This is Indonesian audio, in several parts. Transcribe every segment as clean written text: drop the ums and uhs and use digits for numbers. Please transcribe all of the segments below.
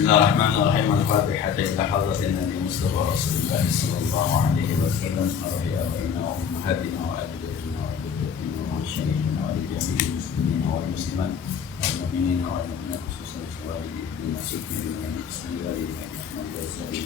Bismillahirrahmanirrahim. Al-Fatihah ila hadratin Nabi Mustafa Rasulullah sallallahu alaihi wasallam. Arhiya wa inna ummahatina wa ajdatina wa jaddatina wa masyaykhina wa jami'il muslimin wal muslimat wal mu'minin wal mu'minat khususan sawali di nasibnya dengan bismillahirrahmanirrahim.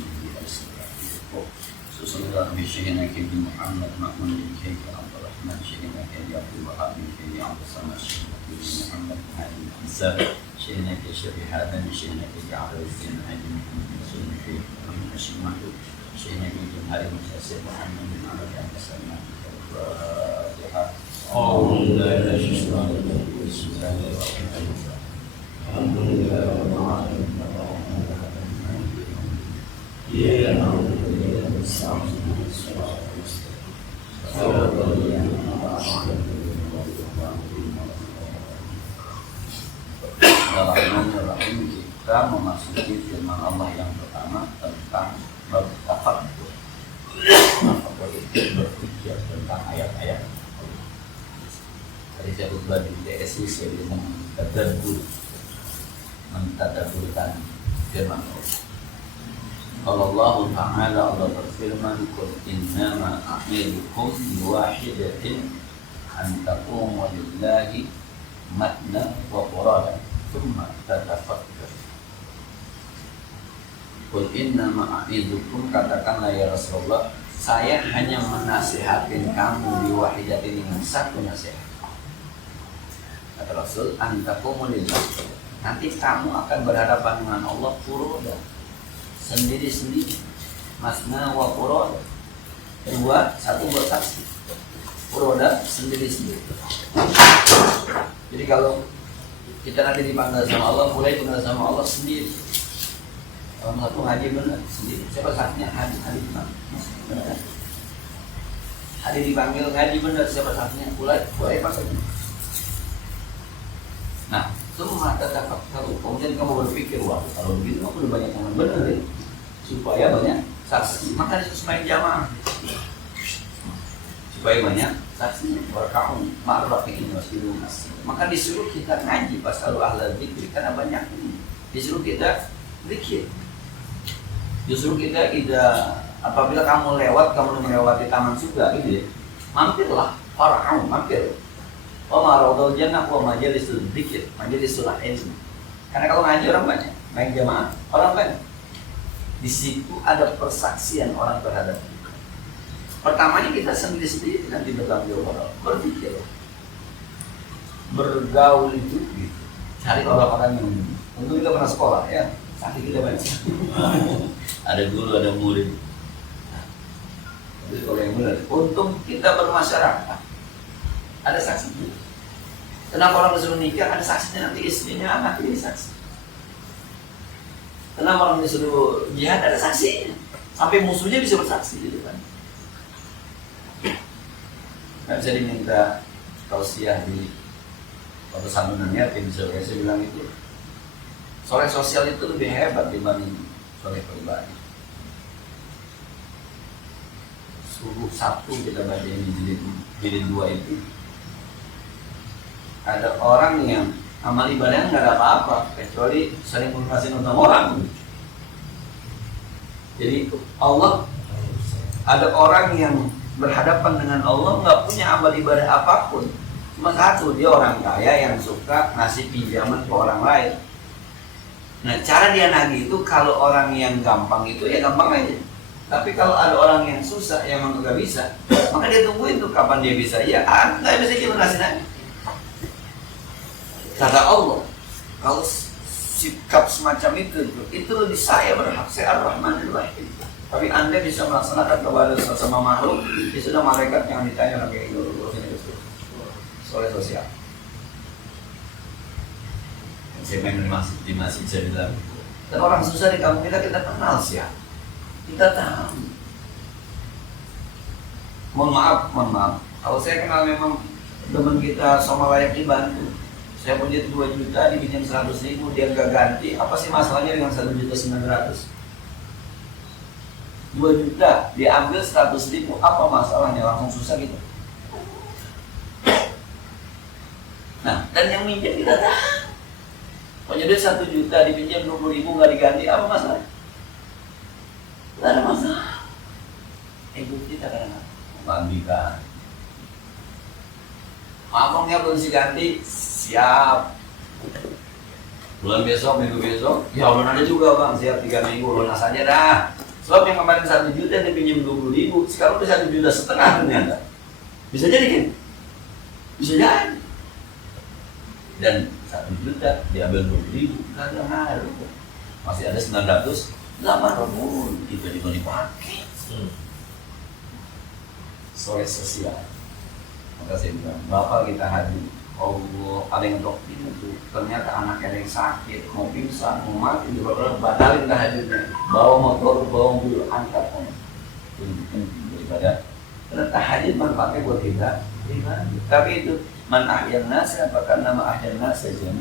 Sallallahu Syekhina Kiai Muhammad Ma'mun bin Kiai Abdul Rahman, Syekhina Kiai Abdul Wahab bin Kiai Abdul Samad, Syekhina Muhammad Hadi Hamzah, Syekhina Kiai Syafi'i Hadan, Syekhina Kiai Abdul bin Hadi bin Syekhina Kiai Muhammad Hashim Mahmud, Syekhina Kiai Jumhari Muhammad Muhammad bin Abdul Hasan Al-Fatihah. Alhamdulillah Bismillahirrahmanirrahim. Kita memasuki firman Allah yang pertama tentang bertafakkur. Tafakkur itu berpikir tentang ayat-ayat. Tadi saya khutbah di DSI, saya bilang mentadabburkan firman Allah. Allah Ta'ala Allah berfirman, "Qul innama a'idzukum biwahidatin an taqumu lillahi matna wa furada thumma tatafakkur." Qul innama a'idzukum, katakanlah ya Rasulullah, saya hanya menasihatin kamu biwahidatin, dengan satu nasihat. Kata Rasul, an taqumu lillahi, nanti kamu akan berhadapan dengan Allah furada, sendiri-sendiri, masna wa furoda, dua, satu bersaksi, furoda sendiri-sendiri. Jadi kalau kita nanti dipanggil sama Allah, mulai dipanggil sama Allah sendiri. Kalau satu haji benar sendiri, siapa saksinya? Haji benar. Haji dipanggil haji benar, siapa saksinya? Mulai pas aja. Nah, semua tatafakkaru, kemudian kamu berpikir, wah kalau begitu aku udah banyak yang benar ya, supaya banyak saksi. Maka disuruh main jamaah supaya banyak saksi. Warka'u ma'arrafi'in wasilu nasi, maka disuruh kita ngaji pasal ahlal dzikri, karena banyak ini. Disuruh kita zikir, disuruh kita apabila kamu lewat, kamu melewati taman surga gitu ya, mampirlah, warka'u, mampir Raudhul Jannah wa majalisul dzikir, majalisul ilmi. Karena kalau ngaji orang banyak, main jamaah orang banyak. Di situ ada persaksian orang terhadap kita. Pertamanya kita sendiri-sendiri, nanti bertanggung jawab, berpikir, bergaul itu gitu. Cari orang-orang yang tentu kita pernah sekolah ya, saksi kita banyak. Ada guru, ada murid. Itu sekolah yang benar. Untung kita bermasyarakat, ada saksi. Kenapa orang disuruh nikah, ada saksinya, nanti istrinya, anak ini saksi. Kenapa orang disuruh jihad, ada saksinya. Sampai musuhnya bisa bersaksi gitu kan. Nggak bisa diminta tausiah di waktu santunan yatim, saya bilang itu soleh sosial itu lebih hebat dibanding soleh pribadi. Suruh satu kita baca ini jilid 2 itu, ada orang yang amal ibadahnya nggak ada apa-apa kecuali sering mengasih utang orang. Jadi Allah, ada orang yang berhadapan dengan Allah nggak punya amal ibadah apapun, cuma satu, dia orang kaya yang suka ngasih pinjaman ke orang lain. Nah, cara dia nagih itu, kalau orang yang gampang itu ya gampang aja. Tapi kalau ada orang yang susah, yang nggak bisa, maka dia tungguin tuh kapan dia bisa. Ya, nggak bisa dia ngasih nagih. Kata Allah, kalau sikap semacam itu lebih saya berhak, saya Ar-Rahmanir Rahim. Tapi Anda bisa melaksanakan kepada sesama makhluk, ya sudah, malaikat yang ditanya kayak gitu, soleh sosial. Saya main di masjid saya bilang, dan orang susah di kampung kita kenal siapa, kita tahu. Mohon maaf, kalau saya kenal memang teman kita sama layak dibantu. Saya punya 2 juta, dipinjam 100.000, dia nggak ganti. Apa sih masalahnya dengan 1.900.000? 2 juta, diambil 100.000, apa masalahnya? Langsung susah gitu. Nah, dan yang minjem kita tahu. Pokoknya dia 1 juta dipinjam 20.000 nggak diganti, apa masalah? Nggak ada masalah. Ego kita kadang-kadang membandingkan. Mamongnya belum diganti, siap. Bulan besok, minggu besok, ya belum ada juga bang, siap 3 minggu, lunas aja dah. Sebab yang kemarin 1 juta dipinjam 20.000, sekarang udah 1,5 juta ternyata. Bisa jadi kan? Bisa jadi. Dan 1 juta diambil 20.000, nggak ada ngaruh. Masih ada 980, tiba-tiba dipakai. Soal sosial. Maka saya bilang, Bapak kita hadir, Allah ada yang dokter itu, ternyata anaknya ada yang sakit, mau pingsan, mau mati, batalin tahajudnya, bawa motor, bawa mobil, angkat daripada karena tahajud manfaatnya buat kita. Tapi itu man ahyan nas, apakah nama ahyan nas saja.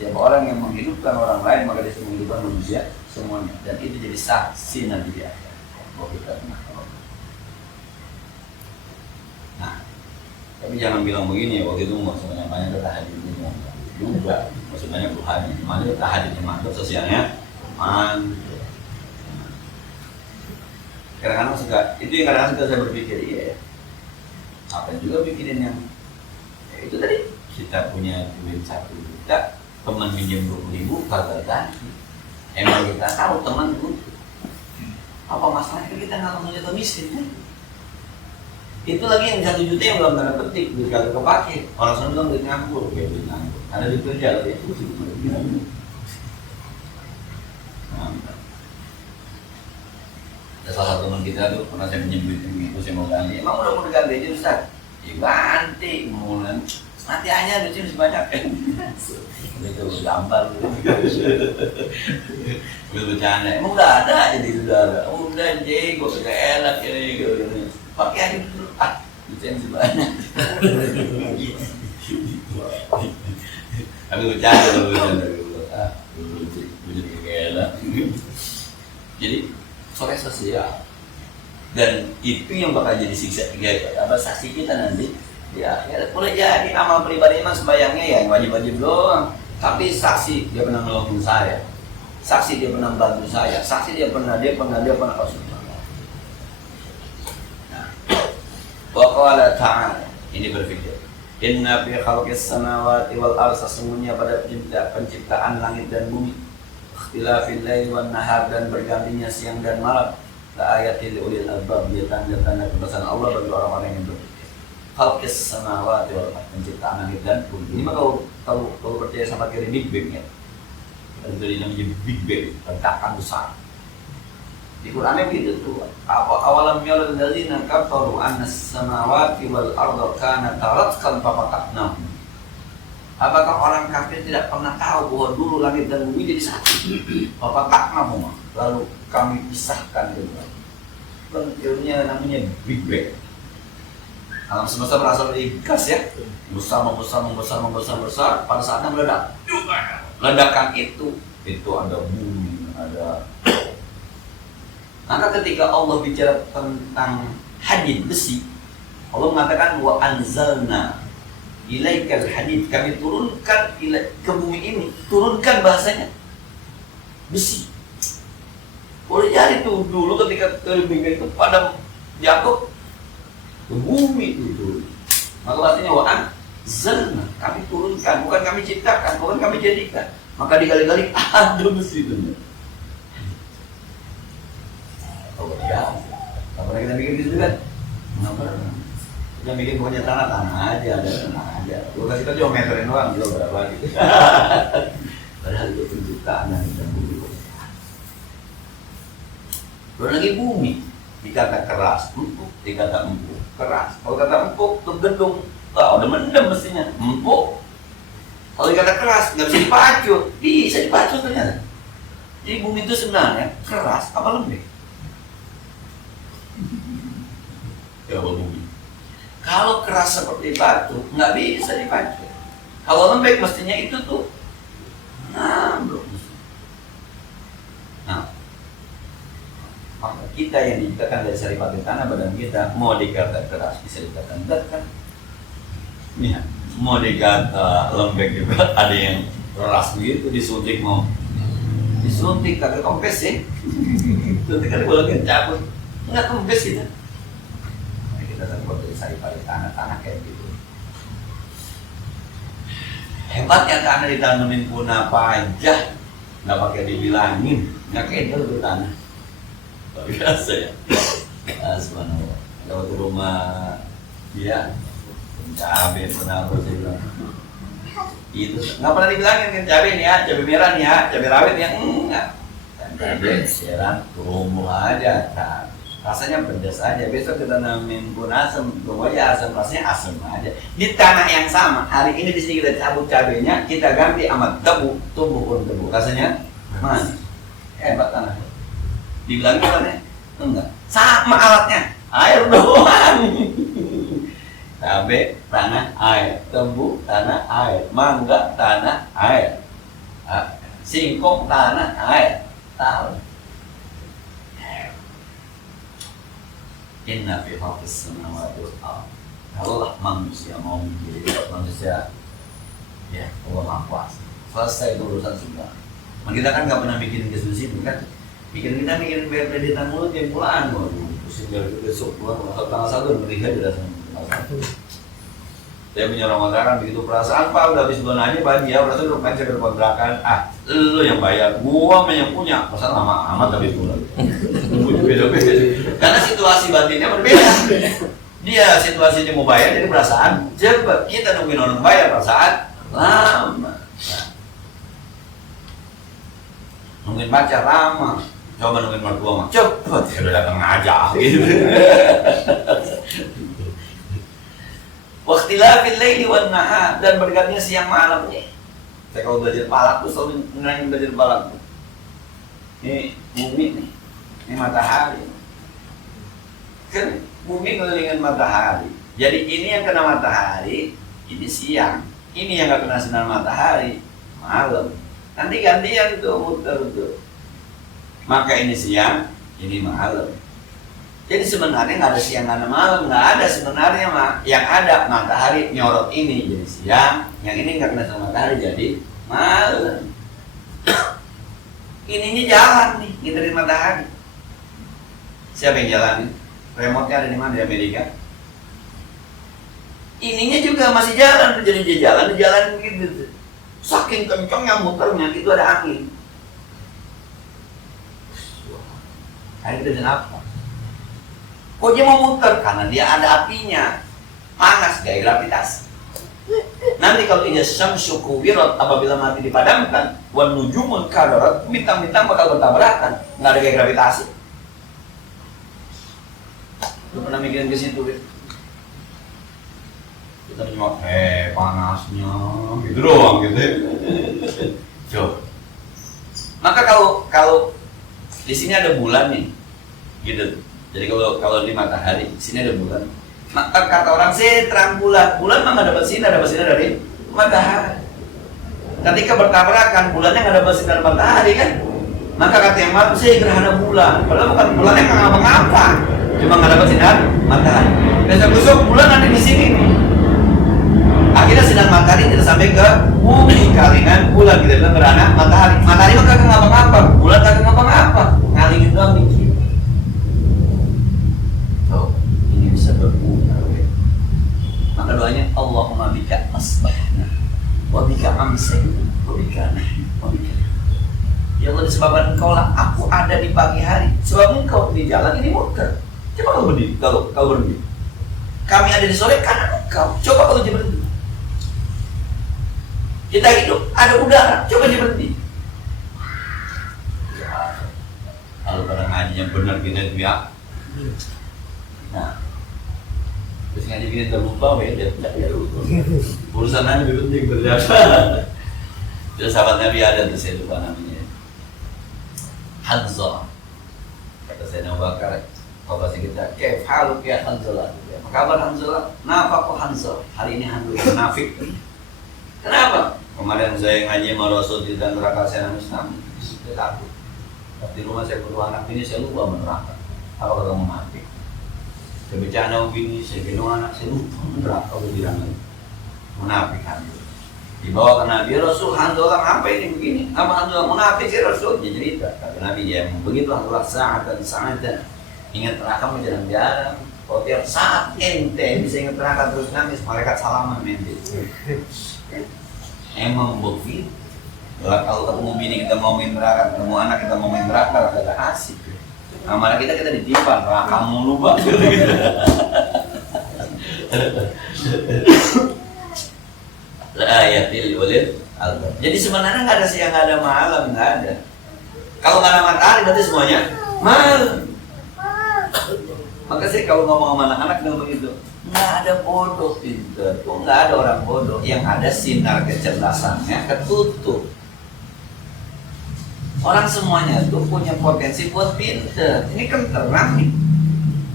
Siapa orang yang menghidupkan orang lain, maka dia menghidupkan manusia semuanya, dan itu jadi saksi nanti di akhirat bahwa kita pernah tolong. Nah, tapi jangan bilang begini ya, waktu itu maksudnya banyak tahajud juga, maksudnya Tuhan mana tahajudnya mantap, sosialnya mantap. Kadang-kadang suka, itu yang kadang-kadang suka saya berpikir, iya ya, apa juga pikirin yang ya itu tadi, kita punya duit 1 juta, teman minjem 20.000 kagak ganti. Emang kita tahu teman butuh, apa masalahnya kita nggak mau jatuh miskin kan? Itu lagi yang 1 juta yang belum tanda petik, duit kagak kepake. Orang sana bilang duit nganggur, kayak duit nganggur. Ada duit kerja loh ya, itu sih ada salah satu teman kita tuh pernah saya pinjam duit itu, saya mau ganti. Emang udah mau diganti aja Ustaz? Ya ganti, mau nanti aja duitnya masih banyak. Itu gampang gue bercanda, emang udah ada jadi udah ada. Udah jadi gue kagak enak ini gitu. Pakai aja dulu, duitnya masih banyak. Tapi bercanda loh, bercanda gue jadi kagak enak. Jadi sore sosial, dan itu yang bakal jadi siksa saksi kita nanti. Ya boleh jadi amal pribadi emang sembayangnya ya yang wajib-wajib doang, tapi saksi dia pernah nolongin saya, saksi dia pernah bantu saya, saksi dia pernah wa qala ta'ala, ini berpikir inna fi khalqis samawati wal ardi, sesungguhnya pada penciptaan langit dan bumi, ikhtilafil laili wan nahar, dan bergantinya siang dan malam, la ayatil ulil albab, dia tanda-tanda kebesaran Allah bagi orang-orang yang berpikir. Khalqis samawati wal ardi, penciptaan langit dan bumi. Ini mah kalau percaya sama teori Big Bang ya, dari namanya Big Bang, ledakan besar. Di Qurannya begitu tuh. Awalam yarul ladzina kafaru annas samawati wal arda kanat taratqan fafatahnahu. Apakah orang kafir tidak pernah tahu bahwa dulu langit dan bumi jadi satu? Fafatahnahu, lalu kami pisahkan itu. Teorinya namanya Big Bang. Alam semesta berasal dari gas ya, membesar, pada saatnya meledak. Ledakan itu ada bumi, ada. Maka ketika Allah bicara tentang hadid besi, Allah mengatakan wa anzalna ilaikal hadid, kami turunkan ke bumi ini, turunkan bahasanya besi. Boleh jadi tuh dulu ketika terbingkai itu pada jatuh ke bumi itu, maka artinya wa anzalna, kami turunkan, bukan kami ciptakan, bukan kami jadikan. Maka digali-gali ada besi itu. Oh ya, tak pernah kita bikin gitu kan? Nggak pernah. Kita bikin pokoknya tanah aja, ada tanah aja. Gue kasih tau geometrin doang, juga berapa gitu. Padahal itu penciptaan yang kita bumi. Belum lagi bumi, dikata keras, empuk, dikata empuk, keras. Kalau kata empuk, tuh gedung, udah mendem mestinya, empuk. Kalau dikata keras, nggak bisa dipacu, bisa dipacu ternyata. Jadi bumi itu sebenarnya keras apa lembek? Ya bumi. Kalau keras seperti batu, nggak bisa dipacu. Kalau lembek mestinya itu tuh, belum. Nah, maka kita yang diciptakan dari saripati tanah badan kita, mau dikata keras bisa dikatakan dekat. Ya, mau dikata lembek juga ada yang beras begitu disuntik mau. Disuntik kagak kempes ya. Suntik kan boleh cabut. Enggak kempes kita. Nah, kita terbuat dari sari pada tanah-tanah kayak gitu. Hebatnya tanah ditanemin pun apa aja. Nggak pakai dibilangin. Nggak kedel tuh tanah. Luar biasa ya. Subhanallah. Lewat rumah dia cabai pernah apa saya bilang itu nggak pernah dibilangin kan cabai nih ya, cabai merah nih ya, cabai rawit ya, enggak. Cabai serang tumbuh aja, nah, rasanya pedas aja. Besok kita namin pun asam, tumbuh aja asam, rasanya asam aja. Di tanah yang sama, hari ini di sini kita cabut cabainya, kita ganti sama tebu, tumbuh pun tebu, rasanya manis. Hebat tanah. Dibilangin apa nih? Enggak. Sama alatnya, air doang. Cabai tanah air, tebu tanah air, mangga tanah air, singkong tanah air, tahu? Inna fi khalqis samawati wal ardh. Kalau manusia mau menjadi manusia, ya Allah Maha Kuasa. Selesai urusan sudah. Kita kan nggak pernah bikin diskusi itu kan? Bikin kreditan mulut yang pulaan, pusing dari besok pulang tanggal 1 melihat jelas. Saya punya Ramadan begitu perasaan Pak udah habis bulan aja Pak dia perasaan udah main saya berkontrakan lu yang bayar gua yang punya perasaan lama amat habis bulan beda-beda karena situasi batinnya berbeda dia situasinya mau bayar jadi perasaan cepet kita nungguin orang bayar perasaan lama nungguin pacar lama coba nungguin mertua mah cepet ya udah datang aja gitu. Waktilafil laili wan nahar dan bergantinya siang malam nih. Saya kalau belajar palak tuh selalu ngerasain belajar palak tuh. Ini bumi nih, ini matahari. Kan bumi ngelilingan matahari. Jadi ini yang kena matahari, ini siang. Ini yang nggak kena sinar matahari, malam. Nanti gantian tuh muter tuh. Maka ini siang, ini malam. Jadi sebenarnya nggak ada siang nggak ada malam, nggak ada sebenarnya yang ada matahari nyorot ini jadi siang, yang ini nggak kena sama matahari jadi malam. Ininya jalan nih, ngiterin matahari. Siapa yang jalanin? Remote-nya ada di mana di Amerika? Ininya juga masih jalan, jadi dia jalan gitu. Saking kencangnya muternya itu ada angin. Akhirnya kita apa? Kok dia mau muter? Karena dia ada apinya. Panas, gaya gravitasi. Nanti kalau ini syamsu kuwirat apabila mati dipadamkan, wan nujumun kadarat, bintang-bintang bakal bertabrakan. Nggak ada gaya gravitasi. Lu pernah mikirin ke situ, ya? Kita cuma panasnya gitu doang gitu. Coba. Maka kalau di sini ada bulan nih, gitu. Jadi kalau di matahari, sini ada bulan. Maka kata orang sih terang bulan mah nggak dapat sinar dari matahari. Ketika bertabrakan, bulannya nggak dapat sinar matahari kan? Maka kata yang malam sih gerhana bulan. Padahal bukan bulannya nggak ngapa-ngapa, cuma nggak dapat sinar matahari. Besok bulan ada di sini nih. Akhirnya sinar matahari tidak sampai ke bumi, kalingan bulan kita bilang gerhana matahari. Matahari mah kagak ngapa-ngapa, bulan kagak ngapa-ngapa, ngalingin doang nih. Ini bisa berguna. Maka doanya Allahumma bika asbahna wa bika amsayna wa bika nahnu wa bika. Ya Allah disebabkan engkau lah aku ada di pagi hari. Sebab engkau di jalan ini muter. Coba kalau berdiri, kalau berdiri. Kami ada di sore karena engkau. Coba kalau dia berhenti. Kita hidup ada udara. Coba dia berhenti. Kalau pada ngaji yang benar kita itu ya. Nah, terus ngaji kita terlupa, beda. Urusan Nabi lebih penting ternyata. Terus sahabat Nabi ada tuh saya lupa namanya. Hanzalah. Kata saya Abu Bakar, kalau bahasa kita, "Kaif haluk ya Hanzalah?" Apa kabar Hanzalah? Nafaqu Hanzalah. Hari ini Hanzalah nafik. Kenapa? Kemarin saya ngaji sama Rasul di neraka saya Islam, saya takut. Di rumah saya berdua anak ini saya lupa meneraka. Apa kata mau mati? Saya bercanda begini, saya gendong anak saya lupa neraka udah bilang munafik kan. Dibawa ke Nabi, Rasul hantu orang apa ini begini? Apa hantu orang munafik sih Rasul? Dia cerita, kata Nabi ya begitu hantu saat dan ingat neraka jarang-jarang. Kalau tiap saat ente bisa ingat neraka terus nangis, malaikat salaman mente. Emang begitu. Kalau ketemu bini kita mau main neraka, ketemu anak kita mau main neraka, agak asik. Nah, malah kita ditimpan, neraka mulu banget. Ayatil walid albab. Jadi sebenarnya nggak ada siang, nggak ada malam, nggak ada. Kalau nggak ada matahari berarti semuanya malam. Maka sih kalau ngomong sama anak-anak bilang begitu, nggak ada bodoh pintar, nggak ada orang bodoh. Yang ada sinar kecerdasannya ketutup. Orang semuanya tuh punya potensi buat pintar. Ini kan terang nih.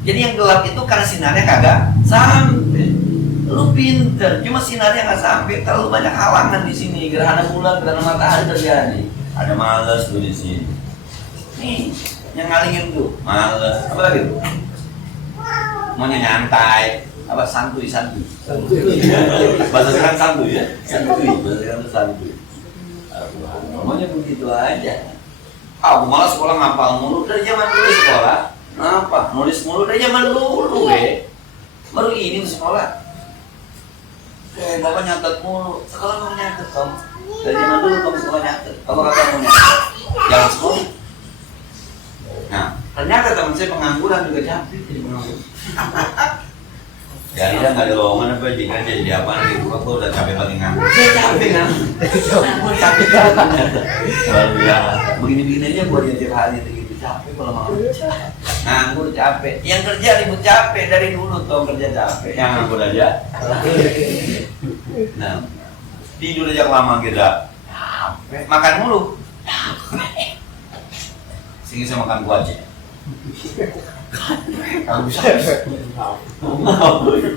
Jadi yang gelap itu karena sinarnya kagak sampai. Lu pinter, cuma sinarnya nggak sampai. Terlalu banyak halangan di sini. Gerhana bulan, gerhana matahari terjadi. Ada males tuh di sini. Nih, yang ngalingin tuh males. Apa lagi tuh? Maunya nyantai. Apa santuy? Bahasa sekarang santuy ya. Santuy, bahasa sekarang santuy. Maunya begitu aja. Aku malah sekolah ngapal mulu dari zaman dulu sekolah. Ngapa? Nulis mulu dari zaman dulu, baru ini sekolah. Bapak nyatet mulu, sekolah mau nyatet kamu. Dari zaman dulu kamu sekolah nyatet. Kalau kata mau nyatet, jangan sekolah. Nah, ternyata teman saya pengangguran juga capek jadi pengangguran. Jadi dia nggak ada lowongan apa jika jadi apa nih? Aku udah capek banget nganggur. Saya capek nganggur. Gue capek banget. Luar biasa. Begini-begini aja gue dia tiap hari gitu capek kalau mau. Nganggur capek. Yang kerja ribut capek dari dulu tuh kerja capek. Yang nganggur aja. Nah, tidur aja lama kita. Capek. Makan mulu. Sini saya makan kuaci. Kamu bisa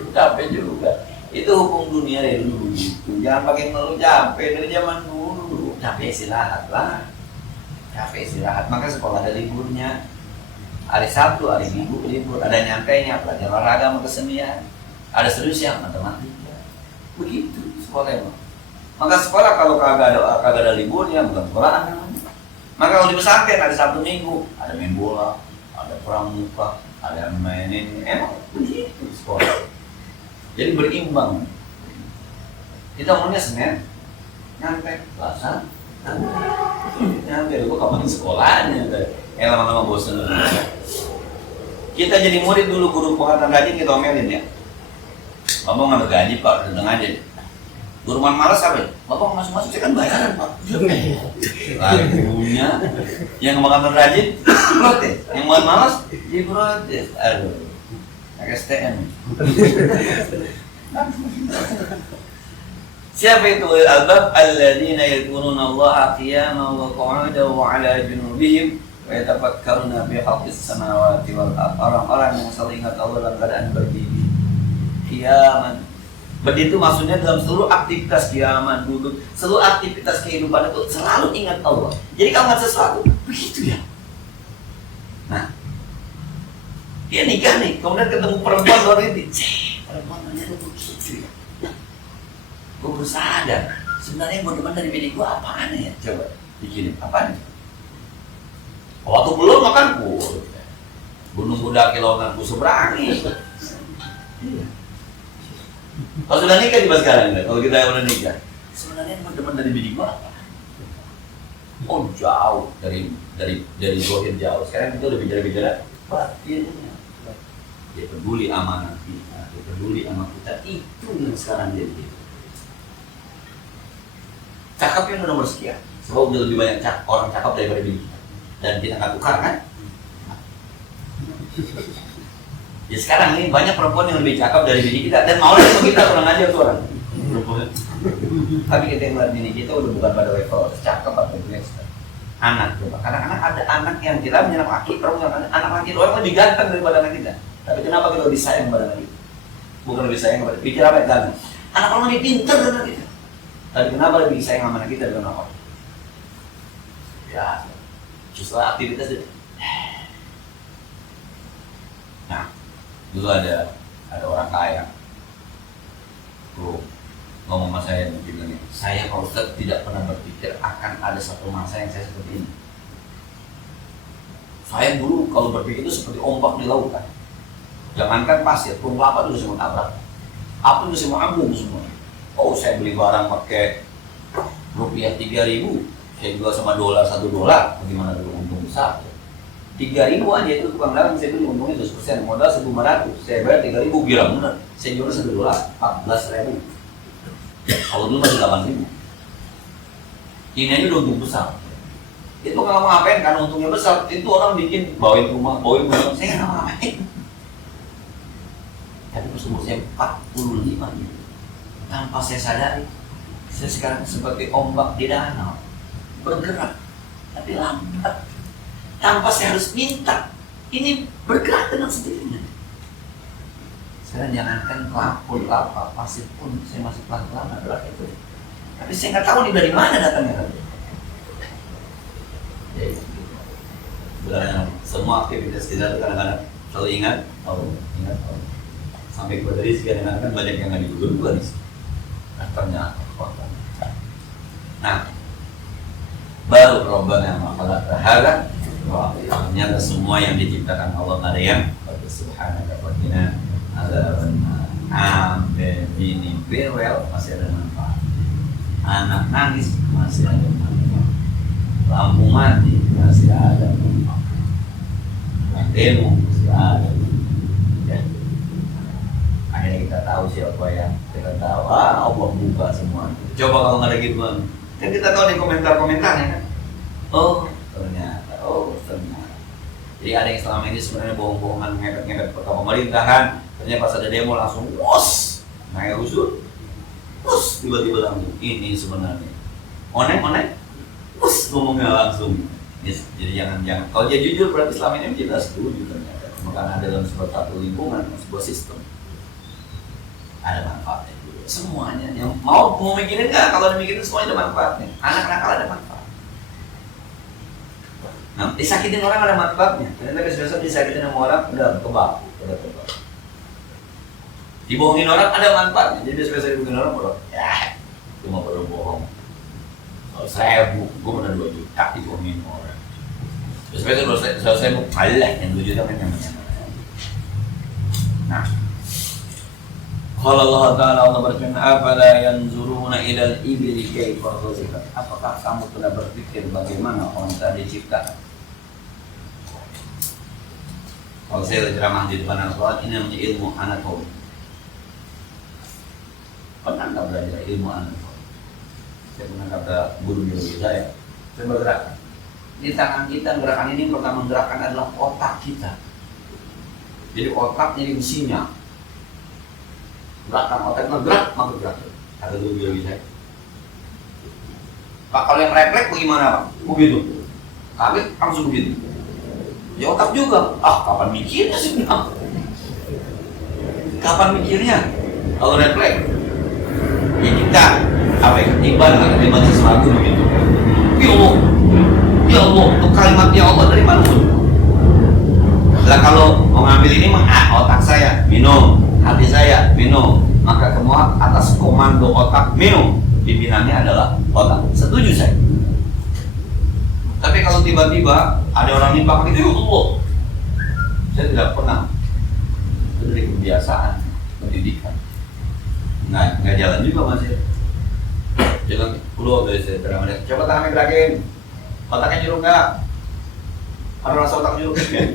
capek juga. Itu hukum dunia dari dulu gitu. Jangan pakai ngeluh capek dari zaman dulu. Capek istirahat lah. Capek istirahat. Maka sekolah ada liburnya. Hari Sabtu, hari Minggu libur. Ada nyantainya, pelajaran olahraga sama kesenian. Ada seriusnya, matematika. Begitu sekolah emang. Maka sekolah kalau kagak ada liburnya bukan sekolahan namanya. Maka kalau di pesantren ada Sabtu Minggu, ada main bola, ada pramuka, ada mainin, emang begitu sekolah. Jadi berimbang. Kita maunya Senin, nyantai, Selasa, nyantai. Gue kapan sekolahnya? Lama-lama bosan. Kita jadi murid dulu guru pengangkatan gaji kita omelin ya. Bapak nggak ada gaji pak, datang aja. Guru malas apa? Bapak masuk-masuk saya kan bayaran pak. Lagunya yang pengangkatan rajin protes, yang malas diprotes. Aduh, STM. Siapa itu al-albab alladzina yadhkuruna Allah qiyaman wa qu'udan wa 'ala junubihim wa yatafakkaruna fi khalqis samawati wal ardh. Orang-orang yang selalu ingat Allah dalam keadaan berdiri. Qiyaman. Berdiri itu maksudnya dalam seluruh aktivitas qiyaman, duduk, seluruh aktivitas kehidupan itu selalu ingat Allah. Jadi kalau ingat sesuatu, begitu ya. Nah, dia nikah nih, kemudian ketemu perempuan luar ini, perempuan ternyata begitu ya. Gue berusaha ada, sebenarnya gue demen dari bini gue apaan ya? Coba bikin apaan? Waktu belum makan gunung Kudaki lautanku seberangi. Iya. Kalau sudah nikah juga sekarang, kalau kita udah nikah, sebenarnya teman-teman dari bini gua apa? Oh jauh dari zahir jauh. Sekarang kita udah bicara batinnya. Dia peduli amanah kita, dia peduli sama kita. Itu yang sekarang jadi. Cakapnya udah nomor sekian. Sebab udah lebih banyak orang cakap daripada bini kita. Dan kita nggak tukar kan? Ya sekarang ini banyak perempuan yang lebih cakep dari bini kita dan mau sama kita kurang aja tuh orang. Tapi kita yang melihat bini kita udah bukan pada level cakep atau biasa. Anak coba, karena ada anak yang kita punya laki, perempuan anak laki orang lebih ganteng daripada anak kita. Tapi kenapa kita lebih sayang pada anak kita? Bukan lebih sayang pada pikir apa yang ganteng. Anak orang lebih pintar dari anak kita. Tapi kenapa lebih sayang sama anak kita daripada anak orang? Ya, justru aktivitas itu. Nah, dulu ada orang kaya, tuh ngomong sama saya begini, saya Pak Ustadz tidak pernah berpikir akan ada satu masa yang saya seperti ini. Saya dulu kalau berpikir itu seperti ombak di lautan. Jangankan pasir, pun kelapa dulu semua tabrak. Apa itu semua ambung semua. Oh, saya beli barang pakai rupiah 3.000, saya jual sama dolar $1, bagaimana dulu untung besar. 3.000 aja itu tukang dagang saya beli untungnya 100%, modal 1.500, saya bayar 3.000 girang bener, saya jual $1, 14.000. Kalau dulu masih 8.000. Ini aja udah untung besar. Itu kalau mau ngapain karena untungnya besar, itu orang bikin bawain rumah, saya nggak ngapain. Tapi pas umur saya 45 gitu, tanpa saya sadari, saya sekarang seperti ombak di danau, bergerak, tapi lambat, tanpa saya harus minta. Ini bergerak dengan sendirinya. Sekarang jangankan kelapa, pasir pun saya masih pelan-pelan adalah itu. Tapi saya nggak tahu nih dari mana datangnya. Ya, sebenarnya semua aktivitas kita kadang-kadang selalu ingat. Sampai kepada rezeki kadang-kadang banyak yang nggak diduga nih. Ternyata kekuatan. Nah, baru Rabbana ma khalaqta hadza wa ternyata semua yang diciptakan Allah ada yang subhanaka wa qina adzabannar. Bini bawel masih ada manfaat. Anak nangis masih ada manfaat. Lampu mati masih ada manfaat. Demo masih ada. Ya. Akhirnya kita tahu siapa yang kita tahu. Allah buka semua. Coba kalau nggak ada gitu kan kita tahu di komentar-komentarnya kan. Oh ternyata. Jadi ada yang selama ini sebenarnya bohong-bohongan ngepet-ngepet ke pemerintahan. Ternyata pas ada demo langsung wos naik usul, wos tiba-tiba langsung ini sebenarnya onek wos ngomongnya langsung. Yes, jadi jangan kalau dia jujur berarti selama ini kita setuju ternyata. Karena dalam satu lingkungan, sebuah sistem ada manfaatnya juga. Semuanya yang mau mikirin nggak, kalau mikirin semuanya ada manfaatnya. Anak-anak ada manfaat. Nah, disakitin orang ada manfaatnya. Ternyata besok disakitin sama orang udah kebal. Dibohongin orang ada manfaatnya. Jadi besok dibohongin orang bodoh. Ya, cuma bodoh bohong. Kalau saya gue mana 2 juta dibohongin orang. Besok saya mau kalah yang 2 juta kan yang. Nah, kalau Allah Ta'ala Allah berfirman, afala yanzuruna ilal ibili kaifa khuliqat. Apakah kamu sudah berpikir bagaimana onta diciptakan? Kalau saya ceramah di depan anak-anak ini namanya ilmu anatomi. Pernah nggak belajar ilmu anatomi? Saya pernah kata guru biologi saya bergerak. Di tangan kita gerakan ini pertama gerakan adalah otak kita. Jadi otak jadi mesinnya. Gerakan otak ngegerak, maka gerak. Kata guru biologi saya. Pak, kalau yang refleks bagaimana Pak? Begitu. Kaget langsung begitu. Ya otak juga. Kapan mikirnya sih? Kapan mikirnya? Kalau refleks, ya kita apa ya? Ketiban atau baca sesuatu begitu. Ya Allah, untuk kalimat ya Allah dari mana pun? Lah kalau mau ngambil ini otak saya minum, hati saya minum, maka semua atas komando otak minum, pimpinannya adalah otak. Setuju saya. Tapi kalau tiba-tiba ada orang nimpang itu, ya Allah, saya tidak pernah. Itu dari kebiasaan pendidikan. Nggak jalan juga Mas ya. Jalan pulau dari saya terang. Coba tangannya gerakin, otaknya nyuruh nggak? Ada rasa otak nyuruh kan?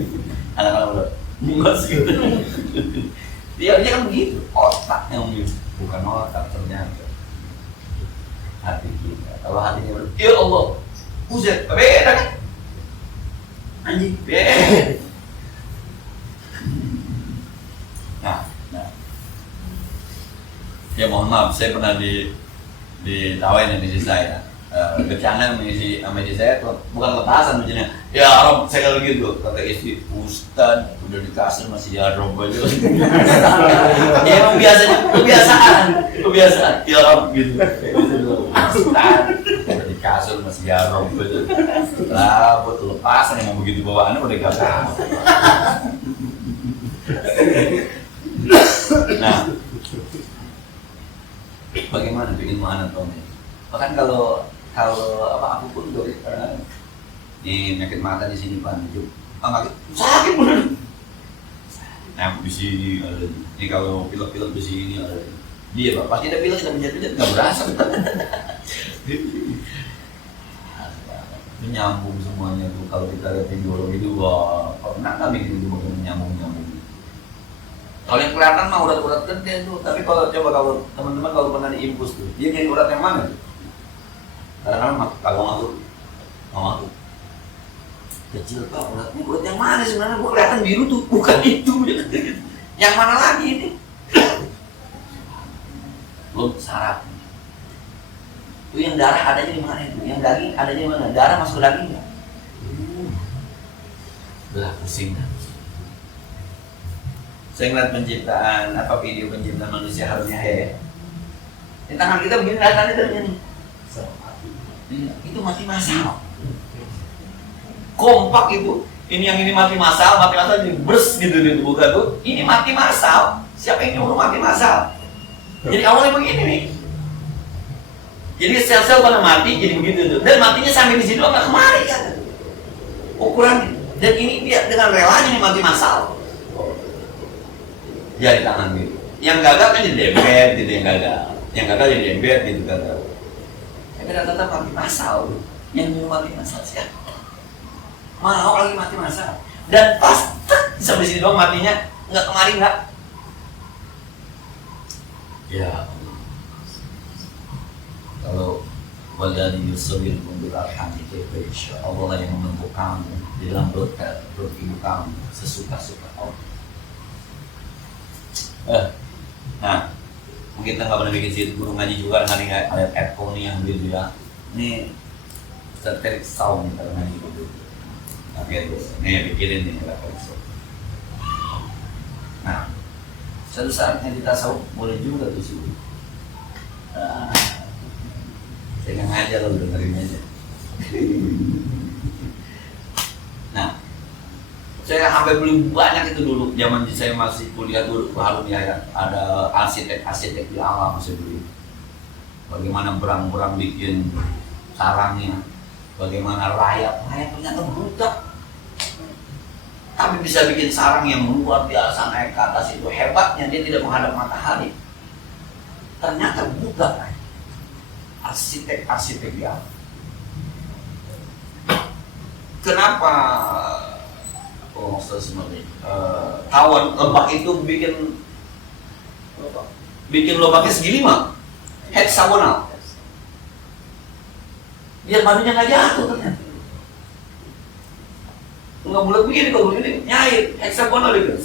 Anak-anak udah mungus gitu. Dia kan begitu, otak yang bukan otak ternyata hati kita. Kalau hatinya benar, ya Allah, buset, beda kan? Anjing, beda. Nah, ya mohon maaf, saya pernah ditawain sama istri saya. Bercanda sama istri saya, bukan letasan macamnya. Ya Rob, saya kalau gitu, kata istri, Ustad udah di kasur masih jarum aja. Ya emang biasanya kebiasaan. Ya Rob gitu. Ustad udah di kasur masih jarum aja. Lah buat lepasan yang mau begitu bawaannya udah gak tahu. Nah, bagaimana bikin anatomi. Bahkan kalau aku pun tuh kadang-kadang ini penyakit mata di sini Pak, sakit bener. Nah di sini ada, ini kalau pilek-pilek di sini ada. Dia Pak, pas kita pilek kita pijat-pijat nggak berasa. Itu nyambung semuanya tuh kalau kita lihat video itu wah pernah nggak bikin itu bagaimana nyambung. Kalau yang kelihatan mah urat-urat gede tuh, tapi kalau teman-teman kalau pernah diimpus tuh, dia jadi urat yang mana tuh? Kadang-kadang kalau masuk kecil Pak, urat yang mana sebenarnya? Gua kelihatan biru tuh, bukan itu. Yang mana lagi ini? Belum saraf. Itu yang darah adanya di mana itu? Yang daging adanya di mana? Darah masuk ke daging nggak? Belah pusing kan? Saya ngeliat penciptaan video penciptaan manusia harusnya di tangan kita begini datanya begini. Itu mati massal. Kompak itu. Yang ini mati massal jadi bers gitu di tubuh kita tuh. Ini mati massal. Siapa yang nyuruh mati massal? Jadi awalnya begini nih. Jadi sel-sel pada mati jadi begitu tuh. Dan matinya sampai di situ nggak kemari kan. Ukurannya. Dan ini dia dengan relanya nih mati massal. Jadi tangan gitu. Yang gagal kan jadi dempet gitu yang gagal. Yang gagal jadi dempet gitu gagal. Tapi rata-rata mati massal. Yang nyuruh mati massal siapa? Mau lagi mati massal. Dan pas sampai sini doang matinya nggak kemari nggak. Ya. Kalau waladi yusawir mundur arham itu insya Allah yang membentuk kamu di dalam perut ibu kamu sesuka-suka Allah. Nah, mungkin kita nggak pernah bikin situ guru ngaji juga dengan ayat Eko nih yang beliau bilang ini tertarik saum kalau ngaji gitu. Oke, nih pikirin nih Nah, suatu saatnya kita saum boleh juga tuh sih. Saya nggak ngajar lo dengerin aja. Nah, saya sampai beli banyak itu dulu. Zaman saya masih kuliah dulu baru ya ada arsitek di alam saya beli. Bagaimana berang-berang bikin sarangnya, bagaimana rayap ternyata buta. Tapi bisa bikin sarang yang luar biasa naik ke atas itu hebatnya dia tidak menghadap matahari. Ternyata buta. Arsitek dia. Kenapa tawon lebak itu bikin lobaknya segi 5 heksagonal biar badannya nggak jatuh ternyata nggak bulat begini kalau begini nyait heksagonal itu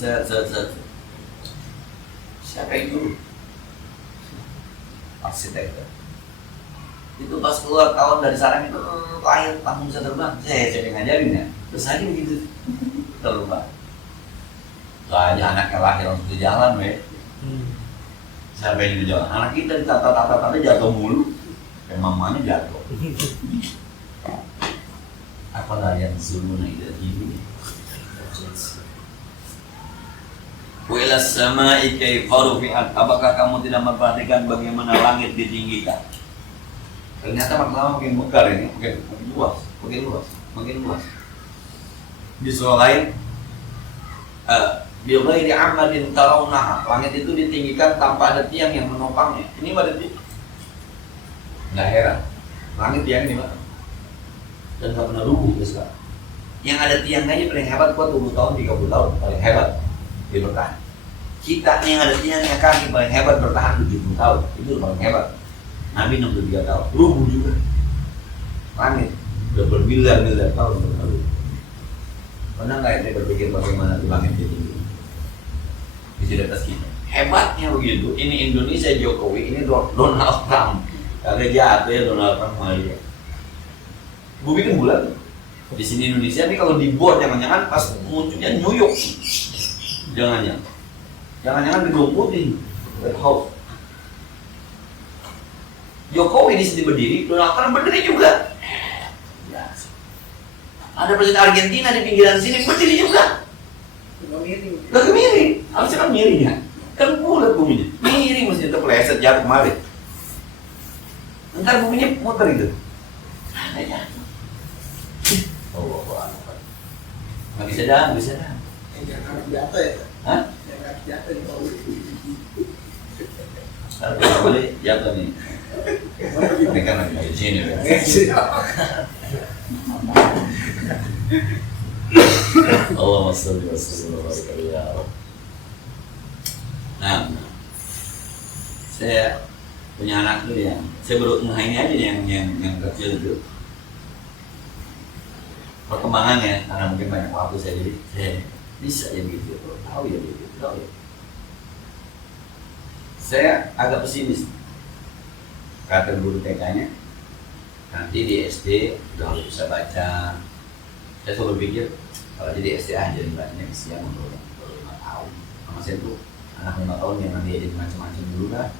siapa itu arsitek itu pas keluar tahun dari sarang itu lahir langsung bisa terbang saya ngajarin ya terus aja begitu terbang soalnya anaknya lahir langsung ke jalan siapa yang di jalan anak kita ditata jatuh mulu dan mamanya jatuh apalah yang zulmuna ila ini wa ila samai kaifa rufi'at apakah kamu tidak memperhatikan bagaimana langit ditinggikan. Ternyata makin lama makin mekar ini, makin luas. Di surah lain, biolai di amadin tarawnaha, langit itu ditinggikan tanpa ada tiang yang menopangnya. Ini ada tiang? Nggak heran, langit tiang di mana? Dan nggak pernah rubuh sekarang. Yang ada tiang aja paling hebat kuat 20 tahun, 30 tahun, paling hebat dia bertahan. Kita yang ada tiangnya kaki paling hebat bertahan 70 tahun, itu paling hebat. Nabi 63 tahun, rubuh juga. Langit, udah bermiliar-miliar tahun berlalu. Pernah nggak ente berpikir bagaimana di langit itu? Di atas kita. Hebatnya begitu, ini Indonesia Jokowi, ini Donald Trump. Kagak jatuh ya Donald Trump malah. Gue bikin bulan. Di sini Indonesia nih kalau di board jangan-jangan pas munculnya New York. Jangan-jangan gedung putih. Red House. Jokowi di sini berdiri, Donald Trump berdiri juga. Biasa. Ada presiden Argentina di pinggiran sini berdiri juga. Gak miring. Harusnya kan miring ya. Kan bulat buminya. Miring mesti terpeleset jatuh kemarin. Ntar buminya muter gitu. Anehnya. Allah Akbar. Nggak bisa dah. Yang anak jatuh ya? Hah? Yang anak jatuh di bawah. Kalau boleh jatuh nih. Ini kan lagi di sini kan. Allahumma sholli wa sallim wa barik alaihi ya Rabb. Nah, saya punya anak tuh yang saya baru ini aja yang kecil itu perkembangannya karena mungkin banyak waktu saya jadi saya bisa ya begitu tahu ya begitu tahu ya. Saya agak pesimis kata guru TK-nya nanti di SD udah harus bisa baca. Saya selalu berpikir kalau jadi SD aja banyak kesian baru 5 tahun. Sama saya tuh anak 5 tahun yang nanti jadi macam-macam dulu kan.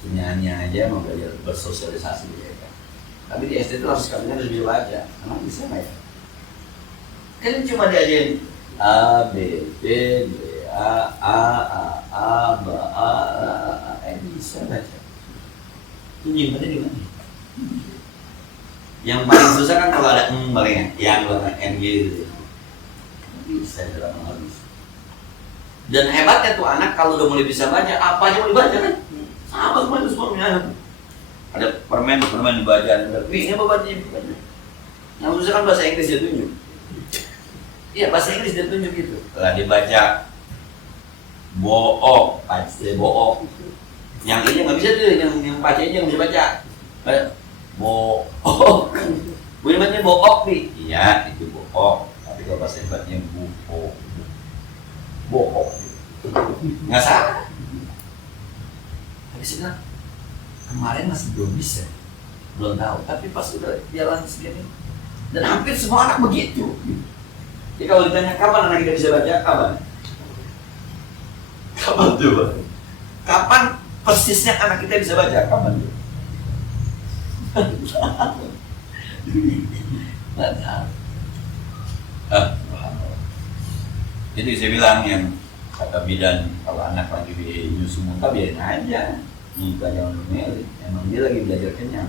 Nyanyi aja mau belajar bersosialisasi ya kan. Tapi di SD itu harus sekalian harus bisa baca. Emang bisa nggak ya? Kan cuma diajarin A B C D A B A bisa baca. Itu nyimpannya di mana? Yang paling susah kan kalau ada palingnya, yang N gitu. Bisa dalam habis. Dan hebatnya tuh anak kalau udah mulai bisa baca, apa aja mau dibaca kan? Sama semua itu semuanya. Ada permen dibaca, ada ini apa baca. Yang susah kan bahasa Inggris dia tunjuk. Iya bahasa Inggris dia tunjuk gitu. Kalau dibaca book, pasti book. Yang ini nggak bisa tuh, yang baca aja nggak bisa baca. Book. Boleh baca book nih? Iya itu book. Tapi kalau bahasa hebatnya book. Book. Nggak salah. Tapi saya bilang, kemarin masih belum bisa, belum tahu. Tapi pas udah jalan segini, dan hampir semua anak begitu. Jadi kalau ditanya kapan anak kita bisa baca, kapan? Kapan tuh? Kapan persisnya anak kita bisa baca? Kapan tuh? Nggak tahu. Jadi saya bilang yang kata bidan kalau anak lagi di nyusu muntah biarin aja. Muntah jangan diomelin. Emang dia lagi belajar kenyang.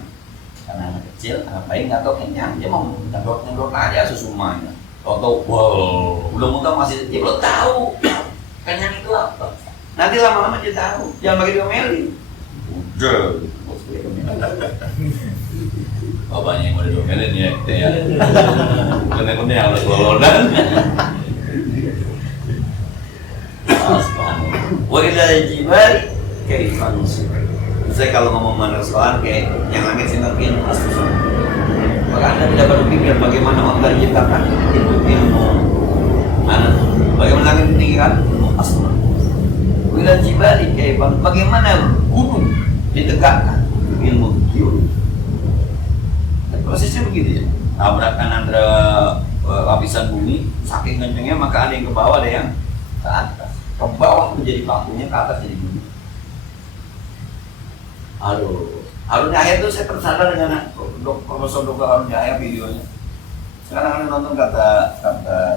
Karena anak kecil, anak bayi nggak tahu kenyang. Dia mau nyendok aja susu emaknya. Tahu, wow, udah muntah masih dia belum tahu kenyang itu apa. Nanti lama-lama dia tahu. Jangan bagi diomelin. Udah. Bapaknya yang udah diomelin ya, kita ya. Kena-kena yang harus lolodan. Wa ila al-jibali kayfa nusir. Saya kalau ngomong manusia kayak yang langit semakin astusan. Maka Anda tidak berpikir bagaimana Allah menciptakan ilmu mana? Bagaimana langit meninggikan ilmu astusan. Wa ila al-jibali kayfa, bagaimana gunung ditegakkan ilmu geologi. Prosesnya begitu ya. Tabrakan antara lapisan bumi saking kencangnya maka ada yang ke bawah ada yang ke atas. Ke bawah menjadi pakunya, ke atas jadi gunung. Aduh, Harun Yahya itu saya tersadar dengan Profesor Dr. Harun Yahya videonya. Sekarang ada nonton kata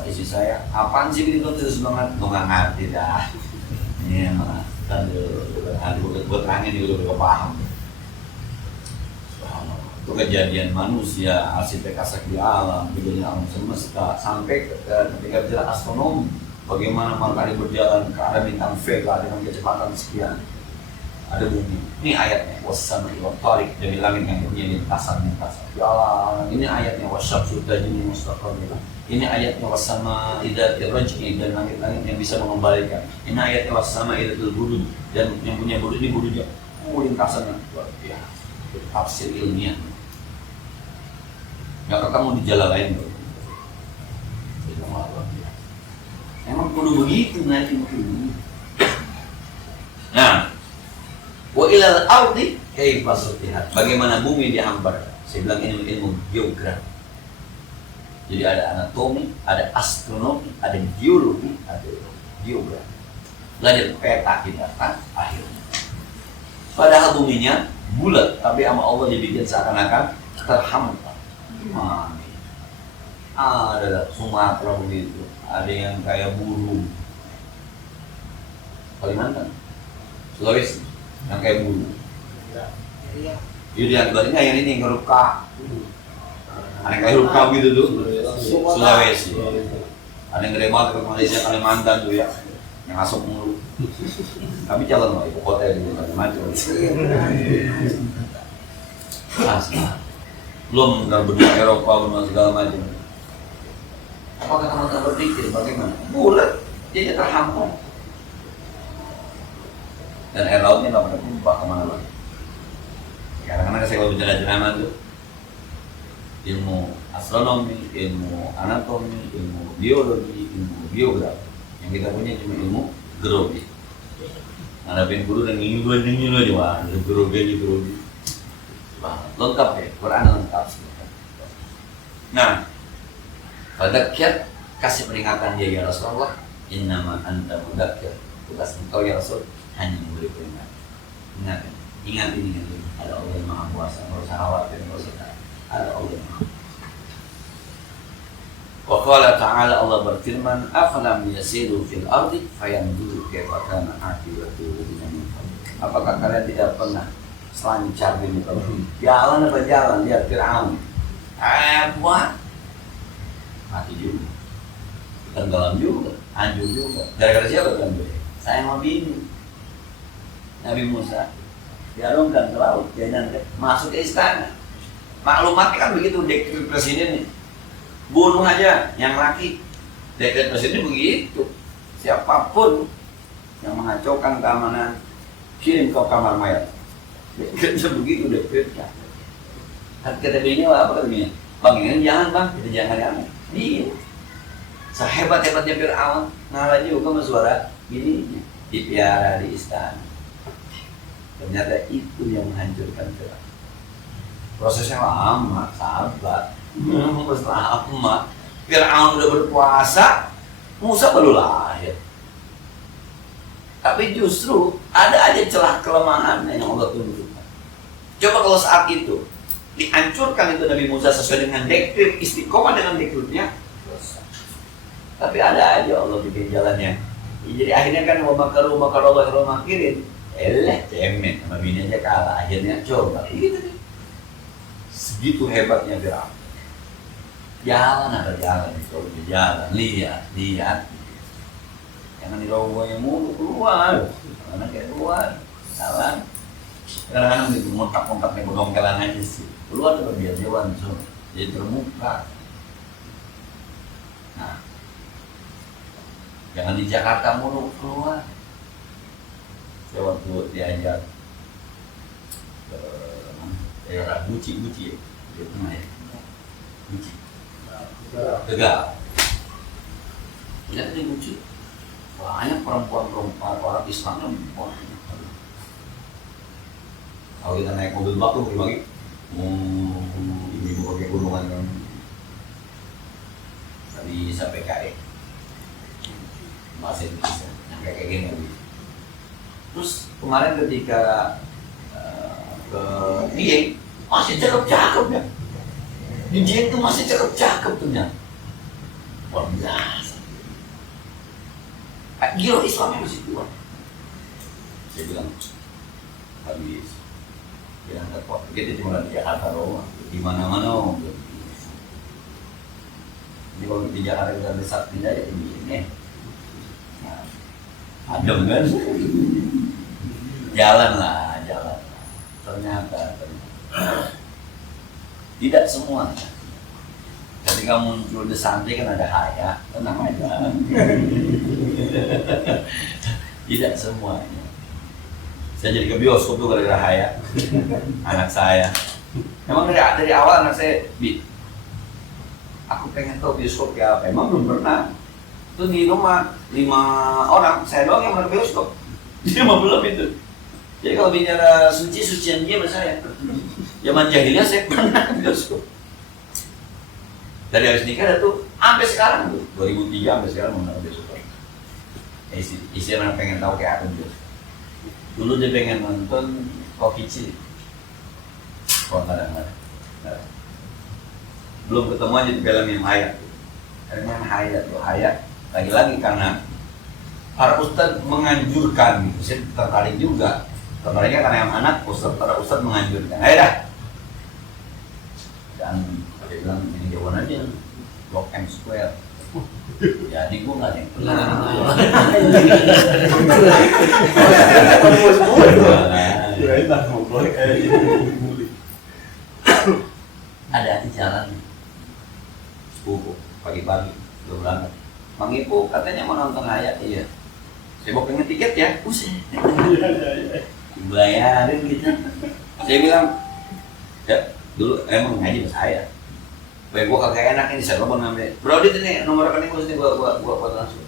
isi saya, apaan sih gitu terus banget, gue nggak ngerti dah. Ini malah kan gue terangin juga udah paham. Itu kejadian manusia, arsitek asli alam, kejadian alam semesta, sampai ketika bicara astronomi. Bagaimana matahari berjalan ke arah bintang Vega dengan kecepatan sekian. Ada bumi. Ini ayatnya wasama iwat tarik dari langit yang punya lintasan. Ya Allah, ini ayatnya wasyamsu tajri mustaqarrah. Ini ayatnya wasama idatir raj'i dan langit-langit yang bisa mengembalikan. Ini ayatnya wasama idatul buruj dan yang punya buruj ini burujnya. Lintasannya luar biasa. Tafsir ilmiah. Nggak ketemu di jalan lain bro. Emang perlu begitu nanti mungkin. Nah, wa ilal ardi kaifa sutihat. Bagaimana bumi dihamparkan? Saya bilang ini ilmu geografi. Jadi ada anatomi, ada astronomi, ada geologi, ada geografi. Belajar peta kita kan akhirnya. Padahal buminya bulat, tapi sama Allah dibikin seakan-akan terhampar. Gimana? Ada Sumatera begitu. Ada yang kayak burung Kalimantan, Sulawesi yang kayak burung. Yudian ini yang ini huruf K. Ada kayak huruf K gitu tuh. Sulawesi. Ada yang gede banget ke Malaysia, Kalimantan tuh ya. Yang masuk mulu. Tapi calon lah ibu kota di Kalimantan. Belum benua Eropa, benua segala macam. Apakah teman-teman berpikir bagaimana? Bulat, dia terhampar. Dan air lautnya nggak pernah berubah kemana-mana. Kadang-kadang saya kalau bicara ceramah tuh ilmu astronomi, ilmu anatomi, ilmu biologi, ilmu biografi. Yang kita punya cuma ilmu geologi. Ngadapin guru dan ini aja, wah, ada geologi. Lengkap ya, Quran lengkap. Nah, fadzakir, kasih peringatan dia ya Rasulullah. Innama anta mudzakir, tugas engkau ya Rasul hanya memberi peringatan. Ingat ini. Ada Allah yang Maha Kuasa, nggak usah khawatir, nggak usah takut. Ada Allah yang Maha Kuasa. Wa qala ta'ala, Allah berfirman, afalam yasiru fil ardi fayanzuru kaifa kana aqibatu alladziina min qablihim. Apakah kalian tidak pernah selancar di muka bumi? Jalan apa jalan, lihat Fir'aun. Buat mati juga, tenggelam juga, hancur juga. Gara-gara siapa kan? Saya mau bini Nabi Musa dialungkan ke laut, jangan masuk ke istana. Maklumatnya kan begitu, dekret presiden nih, bunuh aja yang laki. Dekret presiden begitu, siapapun yang mengacaukan keamanan kirim ke kamar mayat. Dekretnya begitu, dekretnya. Kata bininya apa katanya? Bang ini jangan bang, kita jangan. Dia sehebat-hebatnya Fir'aun ngalah juga sama suara bininya, dipiara di istana. Ternyata itu yang menghancurkan Fir'aun. Prosesnya lama, sahabat. Lama. Fir'aun udah berkuasa, Musa baru lahir. Tapi justru ada aja celah kelemahan yang Allah tunjukkan. Coba kalau saat itu dihancurkan itu Nabi Musa sesuai dengan dekret, istiqomah dengan dekretnya, tapi ada aja Allah bikin jalannya. Jadi akhirnya kan wa makaru Allah makirin. Cemen sama bini aja kalah, akhirnya coba gitu deh. Segitu hebatnya Fir'aun. Jalan ada jalan, kalau jalan, lihat. Jangan dirobohnya mulu, keluar. Karena kayak keluar, jalan. Kadang-kadang gitu, montak-montak kayak bedongkelan aja sih. Keluar tuh biar jalan, so. Jadi terbuka. Nah, jangan di Jakarta mulu, keluar. Saya waktu diajak ke daerah Guci ya, di tengah ya, Guci, Tegal. Lihat di Guci, banyak perempuan orang Islamnya banyak. Kalau kita naik mobil bak tuh bagi, ibu-ibu pakai gunungan kan, tadi sampai PKE, masih bisa, yang kayak gini. Terus kemarin ketika ke Dieng masih cakep-cakep ya. Di Dieng tuh masih cakep-cakep tuh ya. Luar biasa. Gila Islamnya masih kuat. Saya bilang habis bilang kok kita cuma di Jakarta doang, di mana-mana. Jadi kalau di Jakarta kita besar tidak ya ini. Adem kan? Jalan. Ternyata tidak semuanya. Ketika muncul di santri kan ada haya, tenang aja. Tidak semuanya. Saya jadi ke bioskop tuh gara-gara haya. Anak saya. Memang dari awal anak saya, aku pengen tahu bioskop kayak apa. Emang belum pernah. Itu di rumah 5 orang, saya doang yang ke bioskop. Dia mah belum itu. Jadi kalau bicara sucian dia sama saya. Zaman jahilnya saya pernah ke bioskop. Dari habis nikah tuh sampai sekarang tuh 2003 sampai sekarang mau ke bioskop. Istri mana pengen tahu kayak apa bioskop. Dulu dia pengen nonton Koki Cili. Kadang-kadang. Belum ketemu aja di film yang Hayat. Karena Hayat lagi-lagi karena para ustadz menganjurkan gitu, saya tertarik juga. Ke mereka karena yang anak, para ustadz menganjurkan, ayo dah. Dan dia bilang, ini jauhan aja, Blok M Square. Jadi gue nggak ada yang pernah. Ada di jalan sepupu pagi-pagi udah berangkat. Bang Ibu katanya mau nonton Hayat, iya. Saya mau pengen tiket ya, buset. Bayarin gitu. Saya bilang, ya dulu emang ngaji sama saya. Baik gua kagak enak ini saya lupa ngambil. Bro dit ini nomor rekening gua sini gua langsung.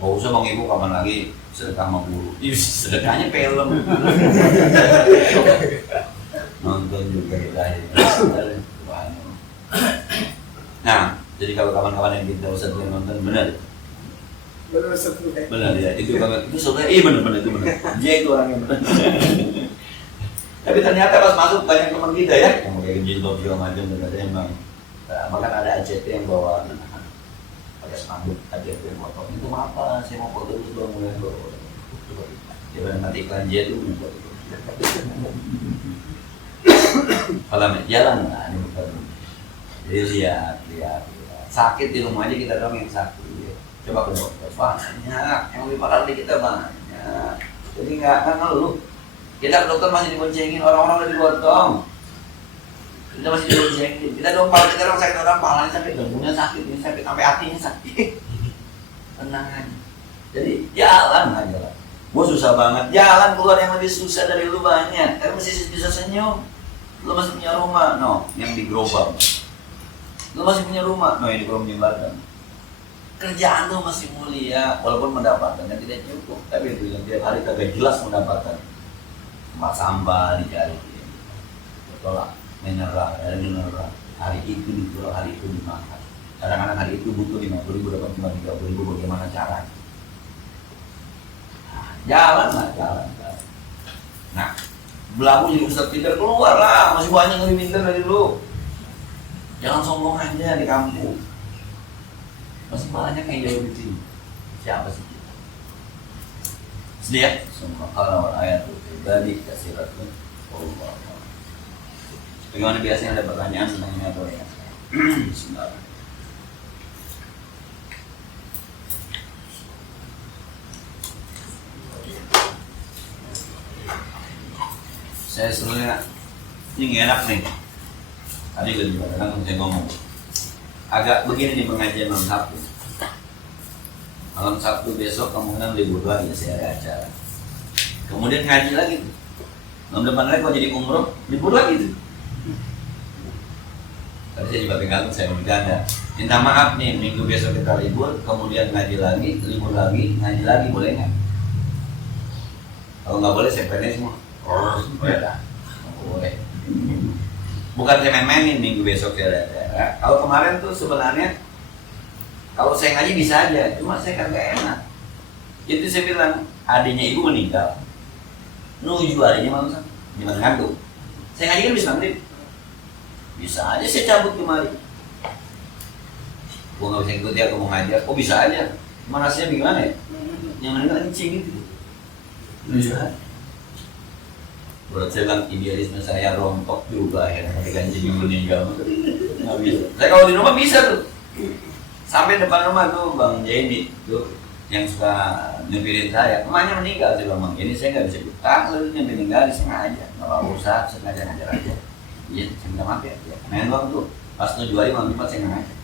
Gak usah Bang Ibu kapan lagi sedekah sama guru. Ih, sedekahnya film. Nonton juga kita ini. Nah, jadi kalau kawan-kawan yang kita usah nonton benar. Benar satu kayak. Benar ya, itu saudara, benar itu benar. Dia itu orang yang benar. Tapi ternyata pas masuk banyak teman kita ya, yang pakai jilbab segala macam dan ada yang bang. Bahkan ada AJT yang bawa pakai spanduk AJT yang foto. Itu apa? Saya mau foto dulu dong, mulai dulu. Dia pada mati iklan jet dulu. Kalau jalan lah, ini bukan. Jadi lihat. Sakit di rumah aja kita doang yang sakit. Coba ke dokter, banyak yang lebih parah dari kita banyak. Jadi nggak ngeluh. Kita ke dokter masih diboncengin, orang-orang udah digotong. Kita masih diboncengin. Kita dong pala kita orang sakit, orang palanya sakit, ganggunya sakit, ini sakit, sampai hatinya sakit. Tenang aja. Jadi jalan aja lah. Gue susah banget, jalan keluar yang lebih susah dari lu banyak. Tapi masih bisa senyum. Lu masih punya rumah, no, yang di gerobak. Lu masih punya rumah, no, yang di kolong jembatan. Kerjaan lu masih mulia, walaupun mendapatkannya tidak cukup. Tapi itu yang tiap hari kagak jelas mendapatkan. Tempat sampah dicari. Tolak, menyerah. Hari itu dijual, hari itu dimakan. Kadang-kadang hari itu butuh 50.000, dapat cuma 30.000, bagaimana caranya? Nah, jalan. Nah, belagu jadi Ustadz Peter, keluar lah, masih banyak yang lebih pintar dari lu. Jangan sombong aja di kampung. Masih banyak yang jauh di sini. Siapa sih kita? Sedia? Semua kalau ayat itu tadi kasiratun Allah. Bagaimana biasanya ada pertanyaan tentang ini atau ya? Bismillah. Saya sebenarnya ini enak nih. Tadi juga kadang saya ngomong agak begini di pengajian malam Sabtu. Malam Sabtu besok kemungkinan libur lagi, saya ada acara. Kemudian ngaji lagi. Malam depan lagi kalau jadi umroh, libur lagi tuh. Tadi saya juga pegang, saya bercanda. Minta maaf nih, minggu besok kita libur, kemudian ngaji lagi, libur lagi, ngaji lagi, boleh nggak? Kalau nggak boleh saya pendek semua. Boleh dah, boleh. Bukan saya main-mainin minggu besok saya ada. Kalau kemarin tuh sebenarnya kalau saya ngaji bisa aja, cuma saya kan gak enak. Itu saya bilang adiknya ibu meninggal, nuju adiknya malam gimana ngantuk. Saya ngaji kan bisa nanti, bisa aja saya cabut kemari. Gua nggak bisa ikut dia, aku mau ngajar, kok bisa aja. Cuma rasanya gimana ya? Yang meninggal kencing gitu. Nuju aja. Menurut saya bilang idealisme saya rontok juga ya ketika jadi meninggal. Nggak bisa. Saya kalau di rumah bisa tuh. Sampai depan rumah tuh Bang Jaini tuh yang suka nyupirin saya. Emaknya meninggal sih Bang. Ini saya nggak bisa buka, lalu dia meninggal sengaja. Kalau usaha sengaja ngajar aja. Iya, saya minta maaf ya. Main doang tuh. Pas 7 hari malam Jumat saya ngajar.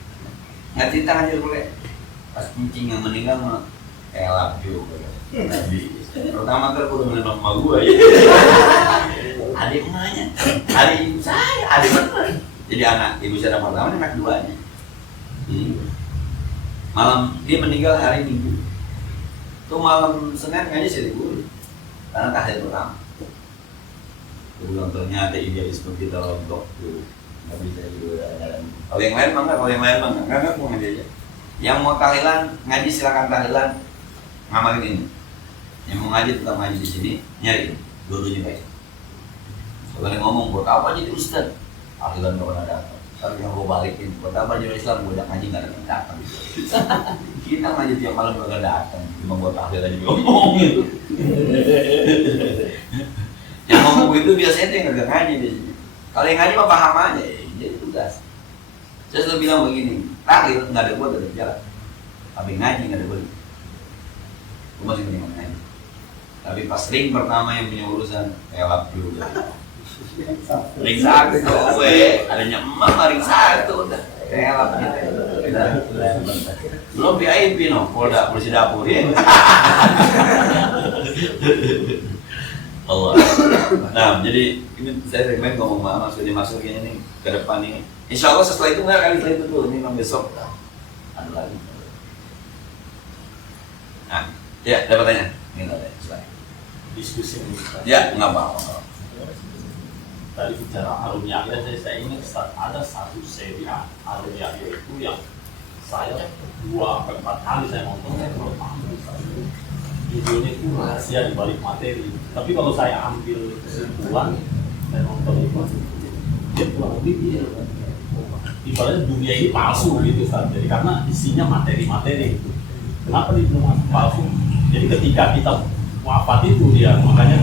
Nggak cerita ngajar boleh. Pas kencing yang meninggal mah elak juga. Pertama kali aku udah mengenal sama gue ya. Adik emaknya, adik ibu saya, adik bener. Jadi anak ibu saya pertama, anak duanya. Malam dia meninggal hari Minggu. Tuh malam Senin ngaji saya libur. Karena tahdir pertama. Aku bilang ternyata idealisme kita rontok tuh. Nggak bisa juga. Kalau yang lain mah kalau yang lain mah nggak mau ngaji aja. Yang mau tahlilan ngaji silakan tahlilan, ngamalin ini. Yang mau ngaji tetap ngaji di sini, nyari dua-duanya baik. Kalau ngomong buat apa jadi ustad, tahlilan nggak pernah datang. Kalau yang gue balikin, buat apa jadi Islam, gue ngaji nggak ada datang. Kita ngaji tiap malam nggak datang, cuma buat tahlilan aja ngomong gitu. Yang ngomong begitu biasanya itu yang nggak ngaji biasanya. Kalau yang ngaji mah paham aja, jadi tugas. Saya selalu bilang begini, takdir nggak ada buat ada jalan, tapi ngaji nggak ada boleh. Gue masih mendingan ngaji. Tapi pas ring pertama yang punya urusan, elap juga. Ring satu, adanya emak ring satu udah. Elap gitu. Belum VIP no, Polda, polisi dapur ya. Allah. Nah, jadi ini saya rekomend ngomong mama sudah dimasukin ini ke depan ini. Insya Allah setelah itu nggak kali setelah itu dulu, ini memang besok ada lagi. Nah, ya dapat tanya. Ini ada slide. Diskusi ini. Ya, nggak apa-apa. Tadi bicara harum yakin, saya ingat ada satu seri harum yakin itu yang saya 2-4 kali saya nonton, saya belum paham videonya itu rahasia di balik materi. Tapi kalau saya ambil kesimpulan, saya nonton itu dia kurang lebih dia ibaratnya dunia ini palsu gitu Ustaz. Jadi karena isinya materi-materi gitu. Kenapa dibilang palsu? Jadi ketika kita wafat itu dia makanya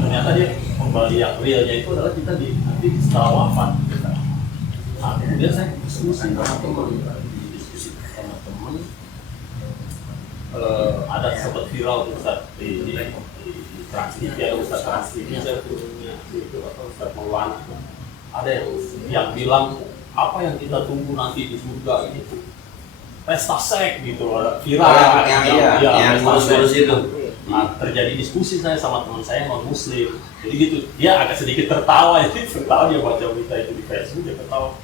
ternyata dia kembali yang realnya itu adalah kita nanti setelah wafat gitu. Nah, kemudian saya diskusi sama teman, ada sempat viral Ustaz di Trans TV, ada Ustaz Trans TV saya turunnya itu atau Ustaz Maulana, ada yang bilang apa yang kita tunggu nanti di surga ini pesta seks gitu, ada viral yang ngurus itu. Nah, terjadi diskusi saya sama teman saya non muslim, jadi gitu dia agak sedikit tertawa, jadi tertawa dia baca berita itu di Facebook dia tertawa,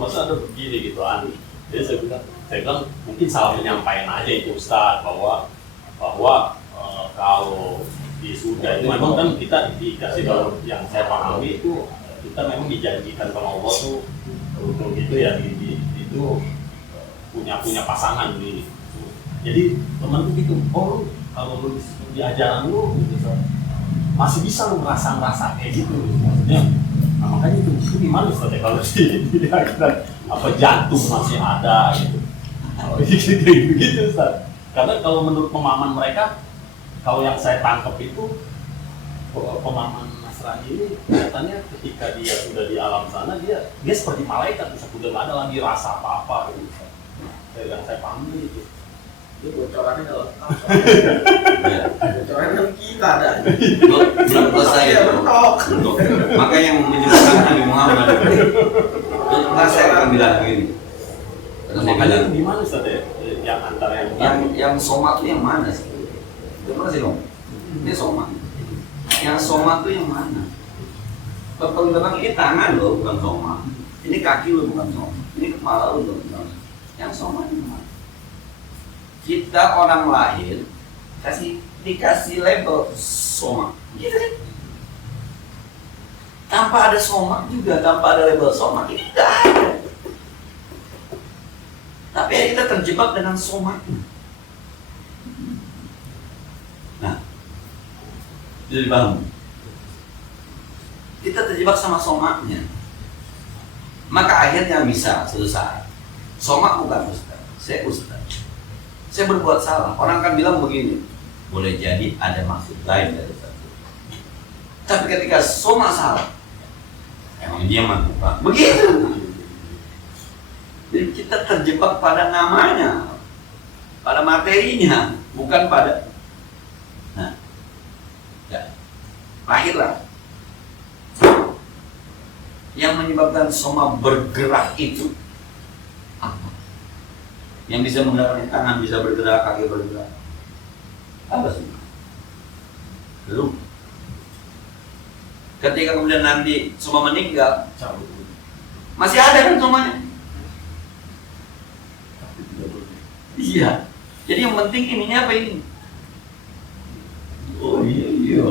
masa ada begini gitu aneh. Jadi saya bilang mungkin salah menyampaikan aja itu Ustaz bahwa kalau di surga itu memang kan kita dikasih tahu yang saya pahami itu kita memang dijanjikan sama Allah tuh untuk itu ya itu punya pasangan di. Jadi temanku gitu, oh kalau lu di ajaran lu gitu, masih bisa lu ngerasa kayak gitu maksudnya. Nah, makanya itu gimana Ustaz ya kalau di akhirat apa jantung masih ada gitu. Gitu Ustaz. Karena kalau menurut pemahaman mereka, kalau yang saya tangkap itu pemahaman Nasrani ini kelihatannya ketika dia sudah di alam sana dia seperti malaikat, udah nggak ada lagi rasa apa-apa gitu. Yang saya pahami itu. Itu bocorannya dalam bocorannya kita ada. Belum selesai ya. Maka yang menyebutkan Nabi Muhammad. Nah, saya akan bilang begini. Makanya gimana Ustaz ya? Yang antara yang somat itu yang mana sih? Yang mana sih dong? Ini somat. Yang somat itu yang mana? Kalau bilang ini tangan lo bukan somat. Ini kaki lo bukan somat. Ini kepala lo bukan somat. Yang somat yang mana? Kita orang lahir dikasih label somat. Gitu kan? Tanpa ada somat juga, tanpa ada label somat ini tidak ada. Tapi kita terjebak dengan somat. Nah, jadi paham. Kita terjebak sama somatnya. Maka akhirnya bisa suatu saat somat bukan ustaz, saya ustaz. Saya berbuat salah. Orang akan bilang begini, boleh jadi ada maksud lain dari ustaz. Tapi ketika somat salah, emang dia mah begitu. Jadi kita terjebak pada namanya, pada materinya, bukan pada. Nah, ya, lahirlah. Yang menyebabkan soma bergerak itu apa? Yang bisa menggerakkan tangan bisa bergerak, kaki bergerak. Apa sih? Belum. Ketika kemudian nanti soma meninggal, masih ada kan somanya? Iya. Jadi yang penting ininya apa ini? Oh iya.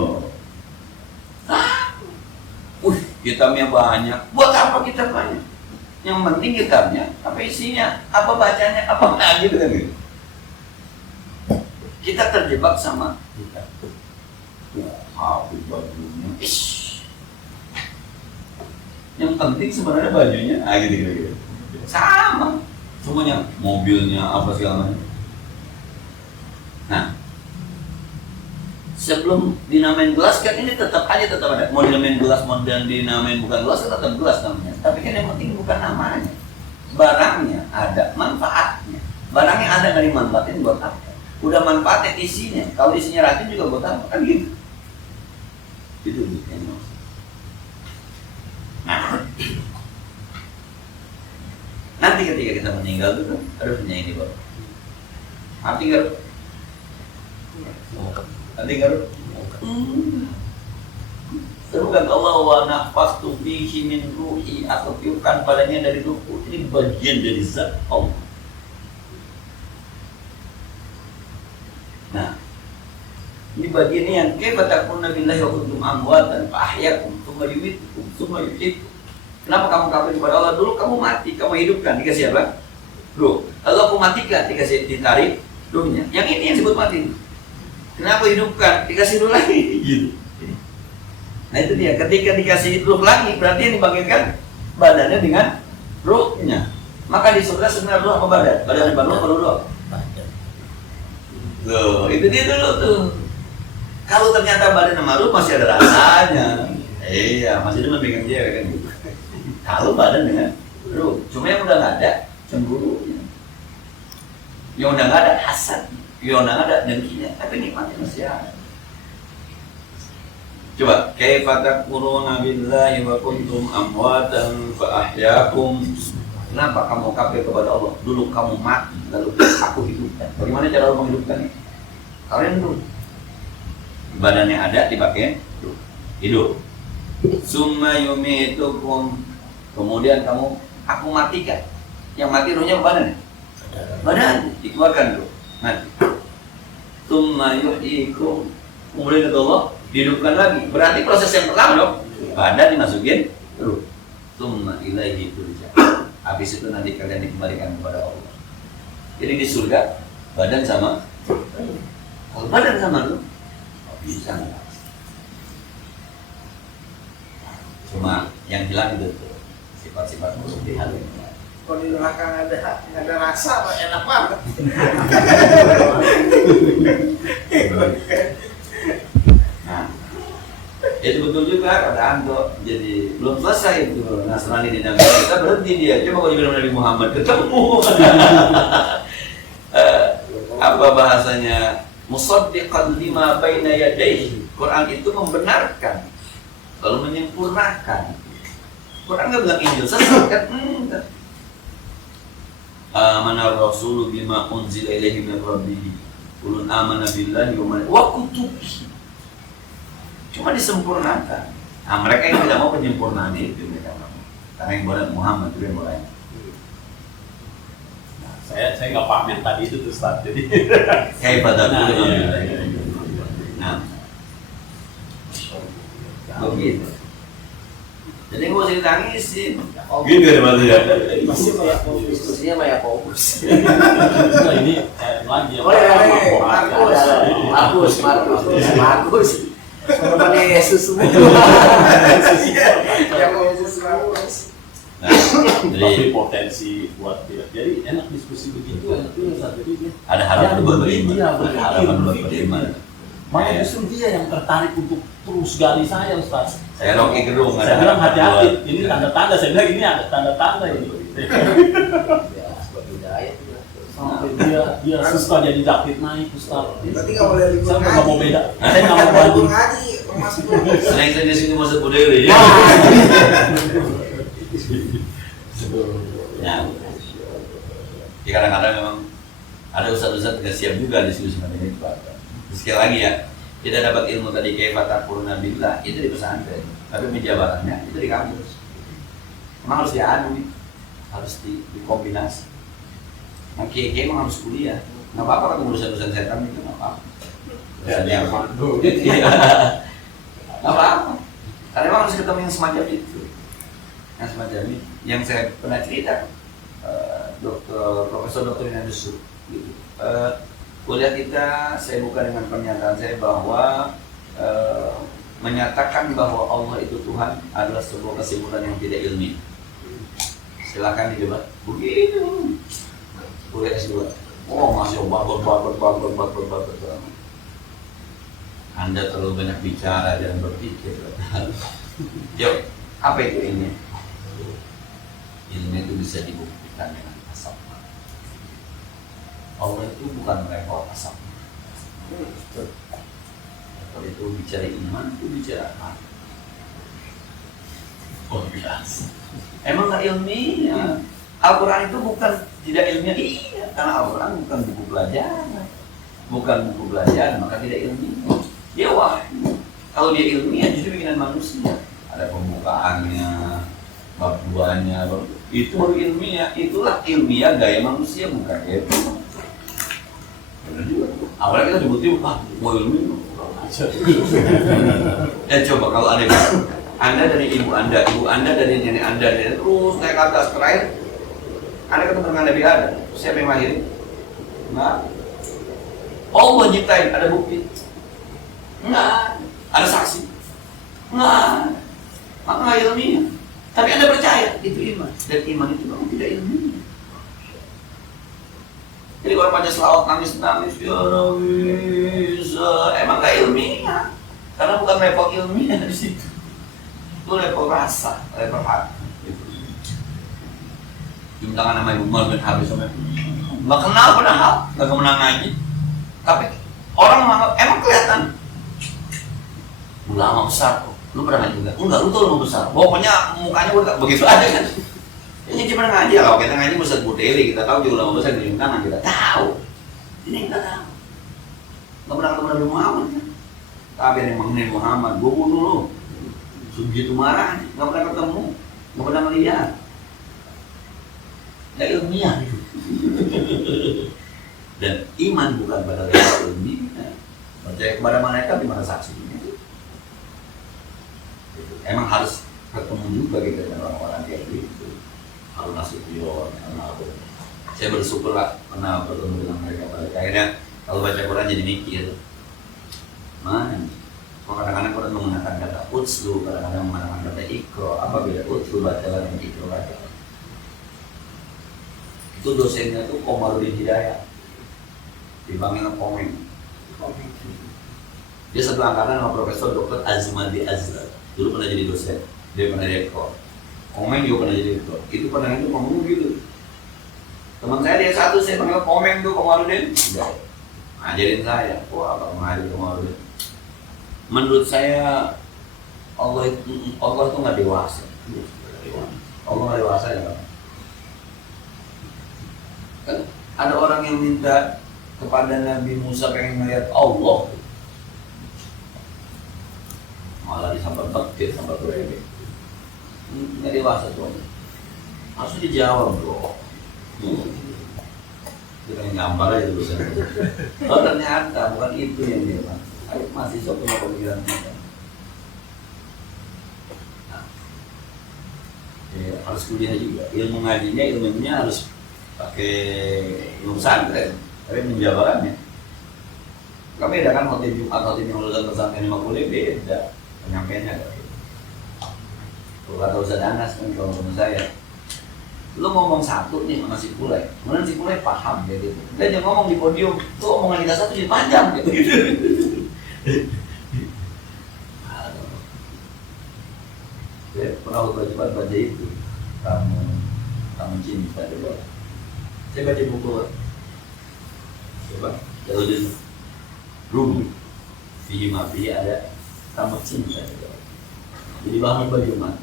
Kitabnya banyak. Buat apa kitab banyak? Yang penting kitabnya, apa isinya, apa bacanya, apa enggak gitu kan gitu. Kita terjebak sama kitab. Habis bajunya. Yang penting sebenarnya bajunya, gitu. Sama. Semuanya, mobilnya, apa segala macam. Nah, sebelum dinamain gelas kan ini tetap ada. Mau dinamain gelas, mau dinamain bukan gelas, tetap gelas namanya. Tapi kan yang penting bukan namanya. Barangnya ada manfaatnya. Barangnya ada nggak dimanfaatin buat apa? Udah manfaatnya isinya. Kalau isinya racun juga buat apa? Kan gitu. Itu gitu. Nah, nanti ketika kita meninggal itu, aduh ini Pak. Mati nggak? Nanti nggak? Seru kan Allah wa nafaktu fihi min ruhi, aku tiupkan padanya dari ruhku. Ini bagian dari zat Allah. Nah, ini bagian yang kaifa takuna billahi wa kuntum amwatan fa ahyakum tsumma yumitukum tsumma yuhyikum. Kenapa kamu kafir kepada Allah? Dulu kamu mati, kamu hidupkan, dikasih apa? Ruh. Lalu aku matikan, dikasih ditarik ruhnya. Yang ini yang disebut mati. Kenapa hidupkan? Dikasih ruh lagi. Gitu. Nah itu dia, ketika dikasih ruh lagi, berarti yang dibagikan badannya dengan ruhnya. Maka di surga sebenarnya ruh apa badan? Badan apa ruh? Ruh. Loh, itu dia dulu tuh. Kalau ternyata badan sama ruh masih ada rasanya. Iya, masih demen pegang cewek kan gitu. Kalau badan dengan ruh, cuma yang udah nggak ada cemburunya, yang udah nggak ada hasad, yang udah nggak ada dengkinya, tapi nikmatnya masih ada. Coba, kaifa takfuruna billahi wa kuntum amwatan fa ahyaakum. Kenapa kamu kafir kepada Allah? Dulu kamu mati, lalu aku hidupkan. Bagaimana cara Allah menghidupkan? Kalian dulu. Badannya ada dipakai hidup. Summa yumitukum. Kemudian aku matikan. Yang mati ruhnya badan. Badan dikeluarkan dulu. Mati. Summa yuhyikum. Kemudian kata Allah dihidupkan lagi. Berarti proses yang pertama dong. Badan dimasukin ruh. Summa ilaihi turja'un. Habis itu nanti kalian dikembalikan kepada Allah. Jadi di surga badan sama. Kalau badan sama ruh, bisa nggak? Cuma yang hilang itu tuh sifat-sifat buruk di hati. Kalau di neraka nggak ada rasa, enak banget. Nah, itu betul juga kata Anto. Jadi belum selesai itu Nasrani di negara kita, berhenti dia. Coba kalau dibilang Nabi Muhammad ketemu. Apa bahasanya? Musaddiqan lima baina yadayhi. Quran itu membenarkan, lalu menyempurnakan. Quran nggak bilang Injil sesat kan? Enggak. Amana rasulu bima unzila ilaihi min rabbih. Qulun amana billahi wa kutubihi. Cuma disempurnakan. Nah, mereka yang tidak mau penyempurnaan itu mereka mau. Karena yang boleh Muhammad itu yang boleh. Saya nggak paham yang tadi itu Ustaz. Jadi Kayak pada Nah, begitu. Jadi nggak usah ditangisin. Gitu ya maksudnya. Masih diskusinya banyak fokus. nah, ini lagi Oh ya, Markus. Teman Yesus semua. Yang Yesus Markus. Nah, tapi jadi potensi buat dia. Jadi enak diskusi begitu, enak juga Ustaz. Jadi dia ada harapan buat beriman. Iya, Ada harapan buat beriman. malah justru dia yang tertarik untuk terus gali saya Ustaz. Saya Rocky Gerung. Saya bilang hati-hati, ini tanda-tanda. Saya bilang ini ada tanda-tanda ini. Ya, sebab hidayah. Sampai dia suka jadi jakit naik Ustaz. Berarti nggak boleh libur Saya ngaji. nggak mau beda. Saya nggak mau baju. Libur ngaji, masuk dulu. Sering-sering di sini masuk budaya ya. Ya. Ya kadang-kadang memang ada ustaz-ustaz tidak siap juga diskusi sama ini Pak. Sekali lagi ya, kita dapat ilmu tadi kayak fatakfuruna billah itu di pesantren, tapi penjabarannya itu di kampus. Memang harus diadu nih, harus dikombinasi. Nah, kiai memang harus kuliah. Nggak apa-apa kalau urusan-urusan setan itu nggak apa-apa. Urusannya apa? Nggak apa-apa. Karena memang harus ketemu yang semacam itu. Yang semacam ini, yang saya pernah cerita, Profesor Dr. Inandusu. Gitu. Kuliah kita, saya buka dengan pernyataan saya bahwa menyatakan bahwa Allah itu Tuhan adalah sebuah kesimpulan yang tidak ilmiah. Silakan dicoba. Begitu. Kuliah S2. Oh, masih banget. Anda terlalu banyak bicara dan berpikir. Yuk, apa itu ilmu? Ilmu itu bisa dibuktikan dengan asap mata. Allah itu bukan level asap mata. Kalau itu bicara iman, itu bicara apa? Oh biasa. Emang nggak ilmiah? Al-Quran itu bukan tidak ilmiah, iya, karena Al-Quran bukan buku pelajaran, maka tidak ilmiah. Dia wahyu. Kalau dia ilmiah justru bikinan manusia. Ada pembukaannya, bab 2-nya, itu baru ilmiah. Itulah ilmiah gaya manusia, bukan gaya Tuhan. Benar juga. Awalnya kita dibutuhin, mau ilmiah. Coba kalau Anda dari ibu Anda dari nenek Anda, terus naik ke atas terakhir, Anda ketemu dengan Nabi Adam. Siapa yang lahirin? Nah, Allah ciptain, ada bukti? Enggak. Ada saksi? Enggak. Maka nggak ilmiah. Tapi Anda percaya, itu iman. Dan iman itu memang tidak ilmiah. Jadi kalau baca selawat nangis-nangis, ya bisa. Emang nggak ilmiah. Karena bukan level ilmiah di situ. Itu level rasa, level hati. Cium tangan nama Ibu Umar bin Habis sama nggak kenal padahal, nggak kemenang ngaji. Tapi orang menganggap, emang kelihatan ulama besar kok. Lu pernah ngaji enggak? Enggak, lu tuh ulama besar. Pokoknya mukanya udah begitu aja kan. Ini cuma ngaji, kalau kita ngaji Ustaz Buteli, kita tahu juga ulama besar di tangan, kita tahu. Ini kita tahu. Nggak pernah ketemu Nabi Muhammad kan? Tapi yang mengenai Muhammad, gue bunuh lu. Begitu marah, nggak pernah ketemu, nggak pernah melihat. Nggak ilmiah itu. Dan iman bukan pada level ilmiah. Percaya kepada malaikat di mana saksinya. Emang harus ketemu juga gitu dengan orang-orang kayak gitu. Harun Nasution, saya bersyukur lah pernah bertemu dengan mereka. Akhirnya kalau baca Quran jadi mikir, mana? Kadang-kadang Quran menggunakan kata utslu, kadang-kadang menggunakan kata ikro. Apa beda utslu baca dan ikro baca? Itu dosennya tuh Komarudin Hidayat, dipanggil Komeng. Dia satu angkatan sama Profesor Dr. Azmadi Azhar. Dulu pernah jadi dosen, dia pernah rektor. Komeng juga pernah jadi rektor. Itu pernah itu ngomong gitu. Teman saya dia satu, saya panggil Komeng tuh Komarudin. Enggak, ngajarin saya. Wah, apa ngajarin Komarudin? Menurut saya Allah itu nggak dewasa. Allah nggak dewasa ya kan? Kan ada orang yang minta kepada Nabi Musa pengen melihat Allah, malah disambar petir, sambar bebek. Nggak dewasa tuh. Harus dijawab bro. Dia pengen gambar aja terus. Oh ternyata bukan itu yang dia bilang. Ayo mahasiswa punya pemikiran kita. Nah, harus kuliah juga. Ilmu ngajinya, ilmunya harus pakai ilmu pesantren, tapi menjabarannya. Gak beda kan khotib Jumat, khotib yang lulusan pesantren 50 beda penyampaiannya. Kalau kata Ustaz Anas kan kalau menurut saya, lu ngomong satu nih sama si Pulai, kemudian si Pulai paham ya gitu. Dan dia ngomong di podium, tuh omongan kita satu jadi panjang gitu. Saya pernah coba baca itu, kamu cinta coba. Saya baca buku, coba Jaludin Rumi, Fihi Mafi ada kamu cinta coba. Jadi bahan bagaimana?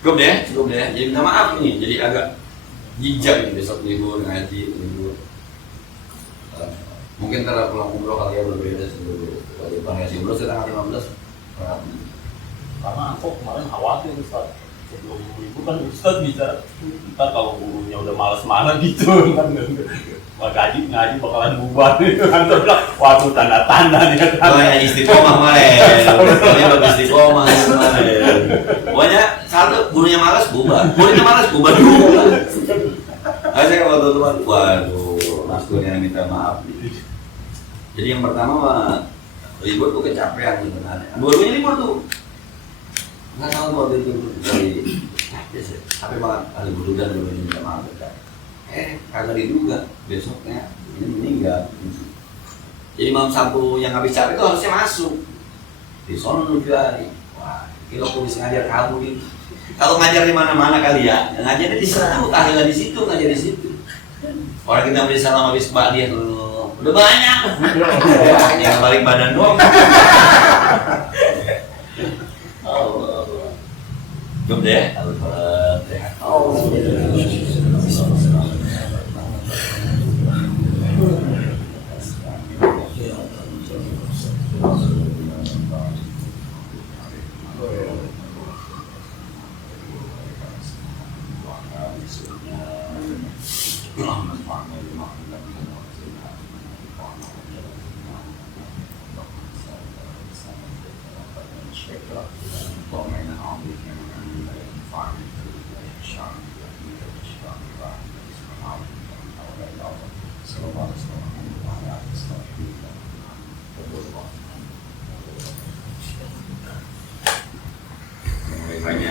Cukup deh. Jadi minta maaf nih, jadi agak jijak nih besok libur ngaji libur. Mungkin ntar pulang umroh kali ya berbeda sebelum si umroh sekitar tanggal 15. Karena aku kemarin khawatir Ustaz, sebelum libur kan Ustaz bisa ntar kalau gurunya udah malas-malas gitu kan ngaji bakalan bubar gitu kan, terus waduh tanda-tanda nih kan. Oh ya istiqomah kemarin, istiqomah kemarin. Pokoknya satu gurunya malas bubar juga. Saya kalau teman-teman, waduh, mas gurunya minta maaf. Jadi yang pertama mah libur tuh kecapean sebenarnya. Dua-duanya libur tuh. Nggak tahu waktu itu dari tapi malah libur dan dulu minta maaf. Kagak diduga besoknya ini meninggal. Jadi malam Sabtu yang habis capek itu harusnya masuk di sono 7 hari. Wah, kilo polisi ngajar kamu nih. Kalau ngajar di mana-mana kali ya, ngajarnya di situ, tahlilan di situ, ngajar di situ. Orang kita beli salam habis Pak dia udah banyak. Yang balik badan doang. Belum deh.